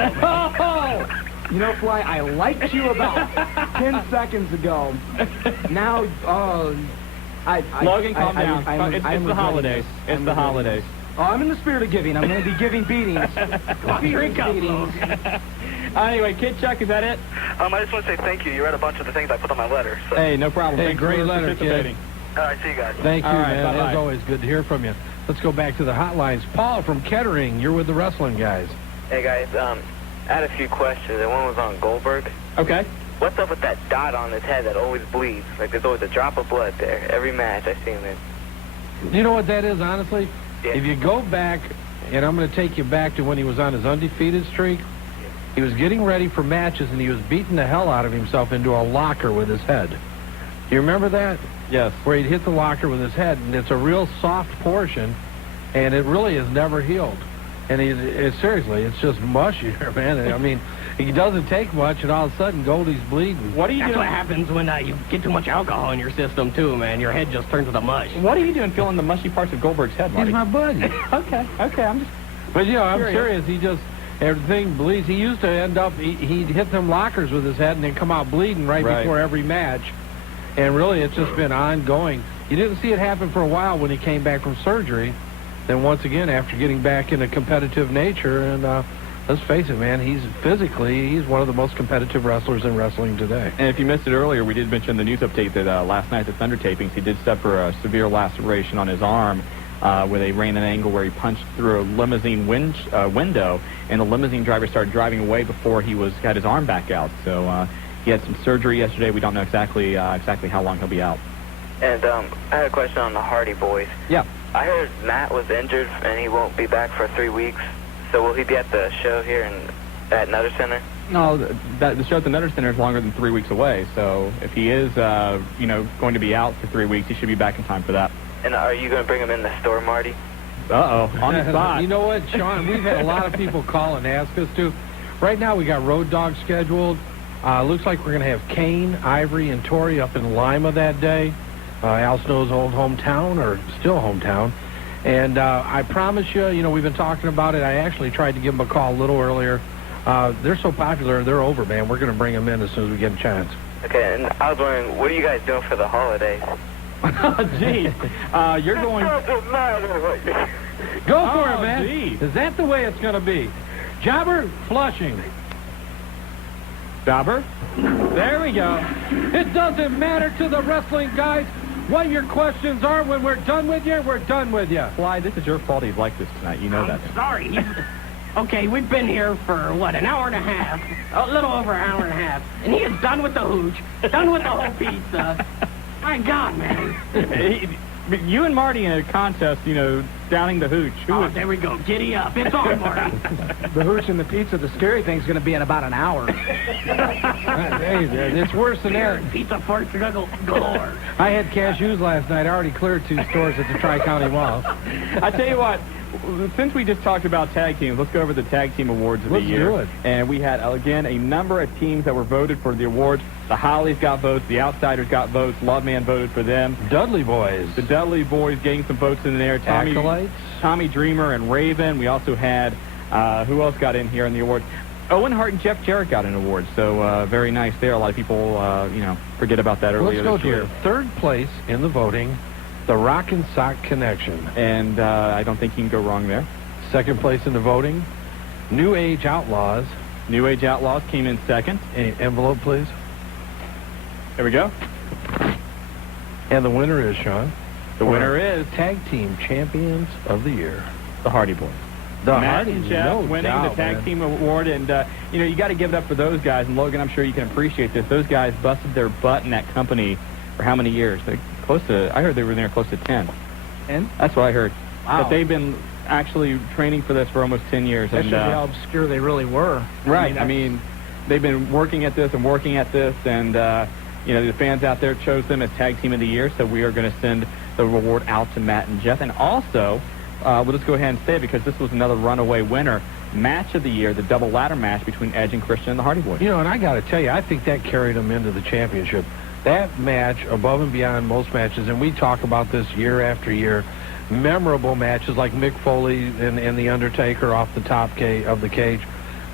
You know, Fly, I liked you about 10 seconds ago. Now, Logan, calm down. It's the holidays. It's the holidays. Oh, I'm in the spirit of giving. I'm going to be giving beatings. Drink up, beatings. Anyway, Kid Chuck, is that it? I just want to say thank you. You read a bunch of the things I put on my letter. So. Hey, no problem. Hey, Thanks great for letter, participating. kid. All right, see you guys. Thank you, All right, man. bye-bye. As always, good to hear from you. Let's go back to the hotlines. Paul from Kettering, you're with the wrestling guys. Hey, guys, I had a few questions, and one was on Goldberg. Okay. What's up with that dot on his head that always bleeds? Like, there's always a drop of blood there. Every match I see him in. You know what that is, honestly? Yeah. If you go back, and I'm going to take you back to when he was on his undefeated streak, he was getting ready for matches, and he was beating the hell out of himself into a locker with his head. Do you remember that? Yes. Where he'd hit the locker with his head, and it's a real soft portion, and it really has never healed. And seriously, it's just mushier, man. I mean, he doesn't take much, and all of a sudden, Goldie's bleeding. What are you That's doing? what happens when you get too much alcohol in your system, too, man. Your head just turns to mush. What are you doing feeling the mushy parts of Goldberg's head, Marty? He's my buddy. Okay, I'm just... But, I'm Curious. serious. Everything bleeds. He used to end up, he'd hit them lockers with his head and then come out bleeding right before every match. And really, it's just been ongoing. You didn't see it happen for a while when he came back from surgery. Then once again, after getting back in a competitive nature, and let's face it, man, he's one of the most competitive wrestlers in wrestling today. And if you missed it earlier, we did mention the news update that last night at the Thunder tapings, he did suffer a severe laceration on his arm where they ran an angle where he punched through a limousine window, and the limousine driver started driving away before he got his arm back out. So he had some surgery yesterday. We don't know exactly how long he'll be out. And I had a question on the Hardy Boys. Yeah. I heard Matt was injured, and he won't be back for 3 weeks. So will he be at the show here at Nutter Center? No, the show at the Nutter Center is longer than 3 weeks away. So if he is, going to be out for 3 weeks, he should be back in time for that. And are you going to bring him in the store, Marty? Uh-oh, on the spot. You know what, Shawn? We've had a lot of people call and ask us to. Right now, we got Road Dogg scheduled. Looks like we're going to have Kane, Ivory, and Tori up in Lima that day. Al Snow's old hometown, or still hometown. And I promise you, we've been talking about it. I actually tried to give them a call a little earlier. They're so popular, they're over, man. We're going to bring them in as soon as we get a chance. Okay, and I was wondering, what are you guys doing for the holidays? Geez. You're going... Go for it, man. Geez. Is that the way it's going to be? Jobber, Flushing. Jobber? There we go. It doesn't matter to the wrestling guys what your questions are. When we're done with you, we're done with you. Fly, this is your fault he's like this tonight. You know that. Sorry. Okay, we've been here for, an hour and a half. A little over an hour and a half. And he is done with the hooch. Done with the whole pizza. My God, man. You and Marty in a contest, downing the hooch. There we go. Giddy up. It's on, Marty. The hooch and the pizza, the scary thing's going to be in about an hour. It's worse than that. Pizza fork galore. I had cashews last night. I already cleared 2 stores at the Tri-County Mall. I tell you what, since we just talked about tag teams, let's go over the tag team awards of the year. Let's do it. And we had, again, a number of teams that were voted for the awards. The Hollies got votes. The Outsiders got votes. Loveman voted for them. Dudley Boys. The Dudley Boys getting some votes in there. Tommy Dreamer and Raven. We also had, who else got in here in the awards? Owen, Hart, and Jeff Jarrett got an award. So very nice there. A lot of people, forget about that earlier Let's go this year. to third place in the voting, the Rock and Sock Connection. And I don't think you can go wrong there. Second place in the voting, New Age Outlaws. New Age Outlaws came in second. Envelope, please. There we go. And the winner is, Shawn? The winner is Tag Team Champions of the Year. the Hardy Boys. The Matt Hardy, and Jeff no winning doubt, the tag man. team award, and you got to give it up for those guys. And Logan, I'm sure you can appreciate this. Those guys busted their butt in that company for how many years? I heard they were there close to 10. And that's what I heard. Wow. That they've been actually training for this for almost 10 years. That and shows you how obscure they really were. Right. I mean, they've been working at this, and the fans out there chose them as Tag Team of the Year, so we are going to send the reward out to Matt and Jeff. And also, we'll just go ahead and say it because this was another runaway winner. Match of the year, the double ladder match between Edge and Christian and the Hardy Boys. And I got to tell you, I think that carried them into the championship. That match, above and beyond most matches, and we talk about this year after year, memorable matches like Mick Foley and The Undertaker off the top of the cage.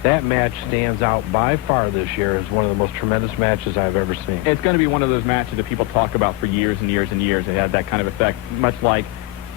That match stands out by far this year as one of the most tremendous matches I've ever seen. It's going to be one of those matches that people talk about for years and years and years. It had that kind of effect, much like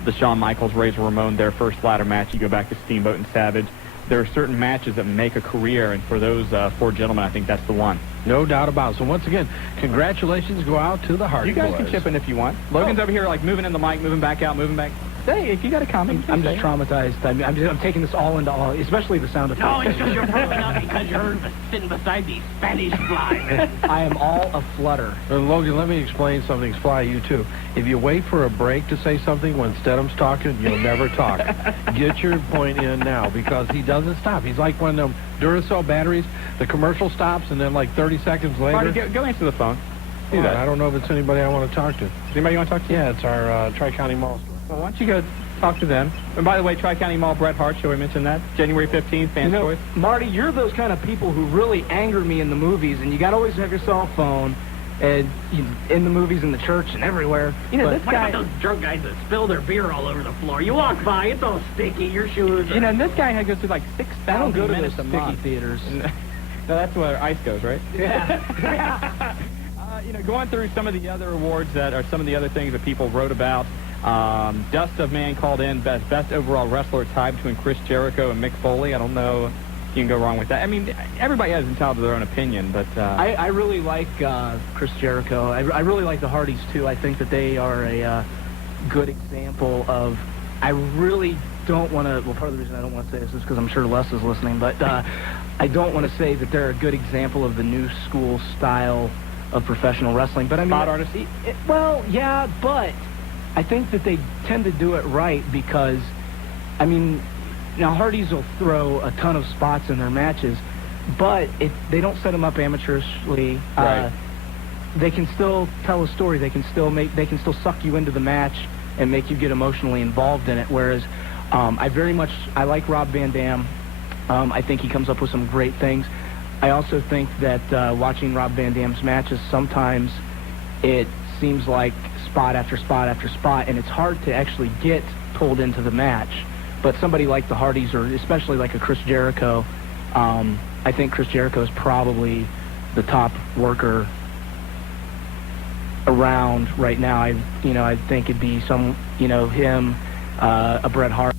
the Shawn Michaels, Razor Ramon, their first ladder match. You go back to Steamboat and Savage. There are certain matches that make a career, and for those 4 gentlemen, I think that's the one. No doubt about it. So once again, congratulations go out to the Hart You guys boys. can chip in if you want. Logan's over here, like, moving in the mic, moving back out, moving back. Say, if you got a comment, I'm just traumatized. I'm taking this all into all, especially the sound effects. No, it's just you're probably not because you're sitting beside these Spanish flies. I am all aflutter. Logan, let me explain something. Fly, you too. If you wait for a break to say something when Stedham's talking, you'll never talk. Get your point in now, because he doesn't stop. He's like one of them Duracell batteries. The commercial stops, and then like 30 seconds later... Marty, go answer the phone. Do that. I don't know if it's anybody I want to talk to. Anybody you want to talk to? Yeah, it's our Tri-County Mall store. Well, why don't you go talk to them? And by the way, Tri-County Mall, Bret Hart, shall we mention that? January 15th, Fans' Choice. Marty, you're those kind of people who really anger me in the movies, and you got to always have your cell phone, and in the movies, in the church, and everywhere. You know, this guy... What about those drunk guys that spill their beer all over the floor? You walk by, it's all sticky, your shoes... You know, and this guy goes through like 6,000 I don't go to minutes those a sticky month. theaters. No, that's where ice goes, right? Yeah. You know, going through some of the other awards that are some of the other things that people wrote about. Dust of Man called in best overall wrestler, tied between Chris Jericho and Mick Foley. I don't know if you can go wrong with that. I mean, everybody has entitled to their own opinion, but... I really like Chris Jericho. I really like the Hardys, too. I think that they are a good example of... I really don't want to... Well, part of the reason I don't want to say this is because I'm sure Les is listening, but I don't want to say that they're a good example of the new school style of professional wrestling. But I mean... Spot artists? Well, yeah, but I think that they tend to do it right because, I mean... Now, Hardys will throw a ton of spots in their matches, but they don't set them up amateurishly. Right. They can still tell a story. They can still suck you into the match and make you get emotionally involved in it. Whereas I like Rob Van Dam. I think he comes up with some great things. I also think that watching Rob Van Dam's matches, sometimes it seems like spot after spot after spot, and it's hard to actually get pulled into the match. But somebody like the Hardys, or especially like a Chris Jericho, I think Chris Jericho is probably the top worker around right now. I think it'd be him, a Bret Hart.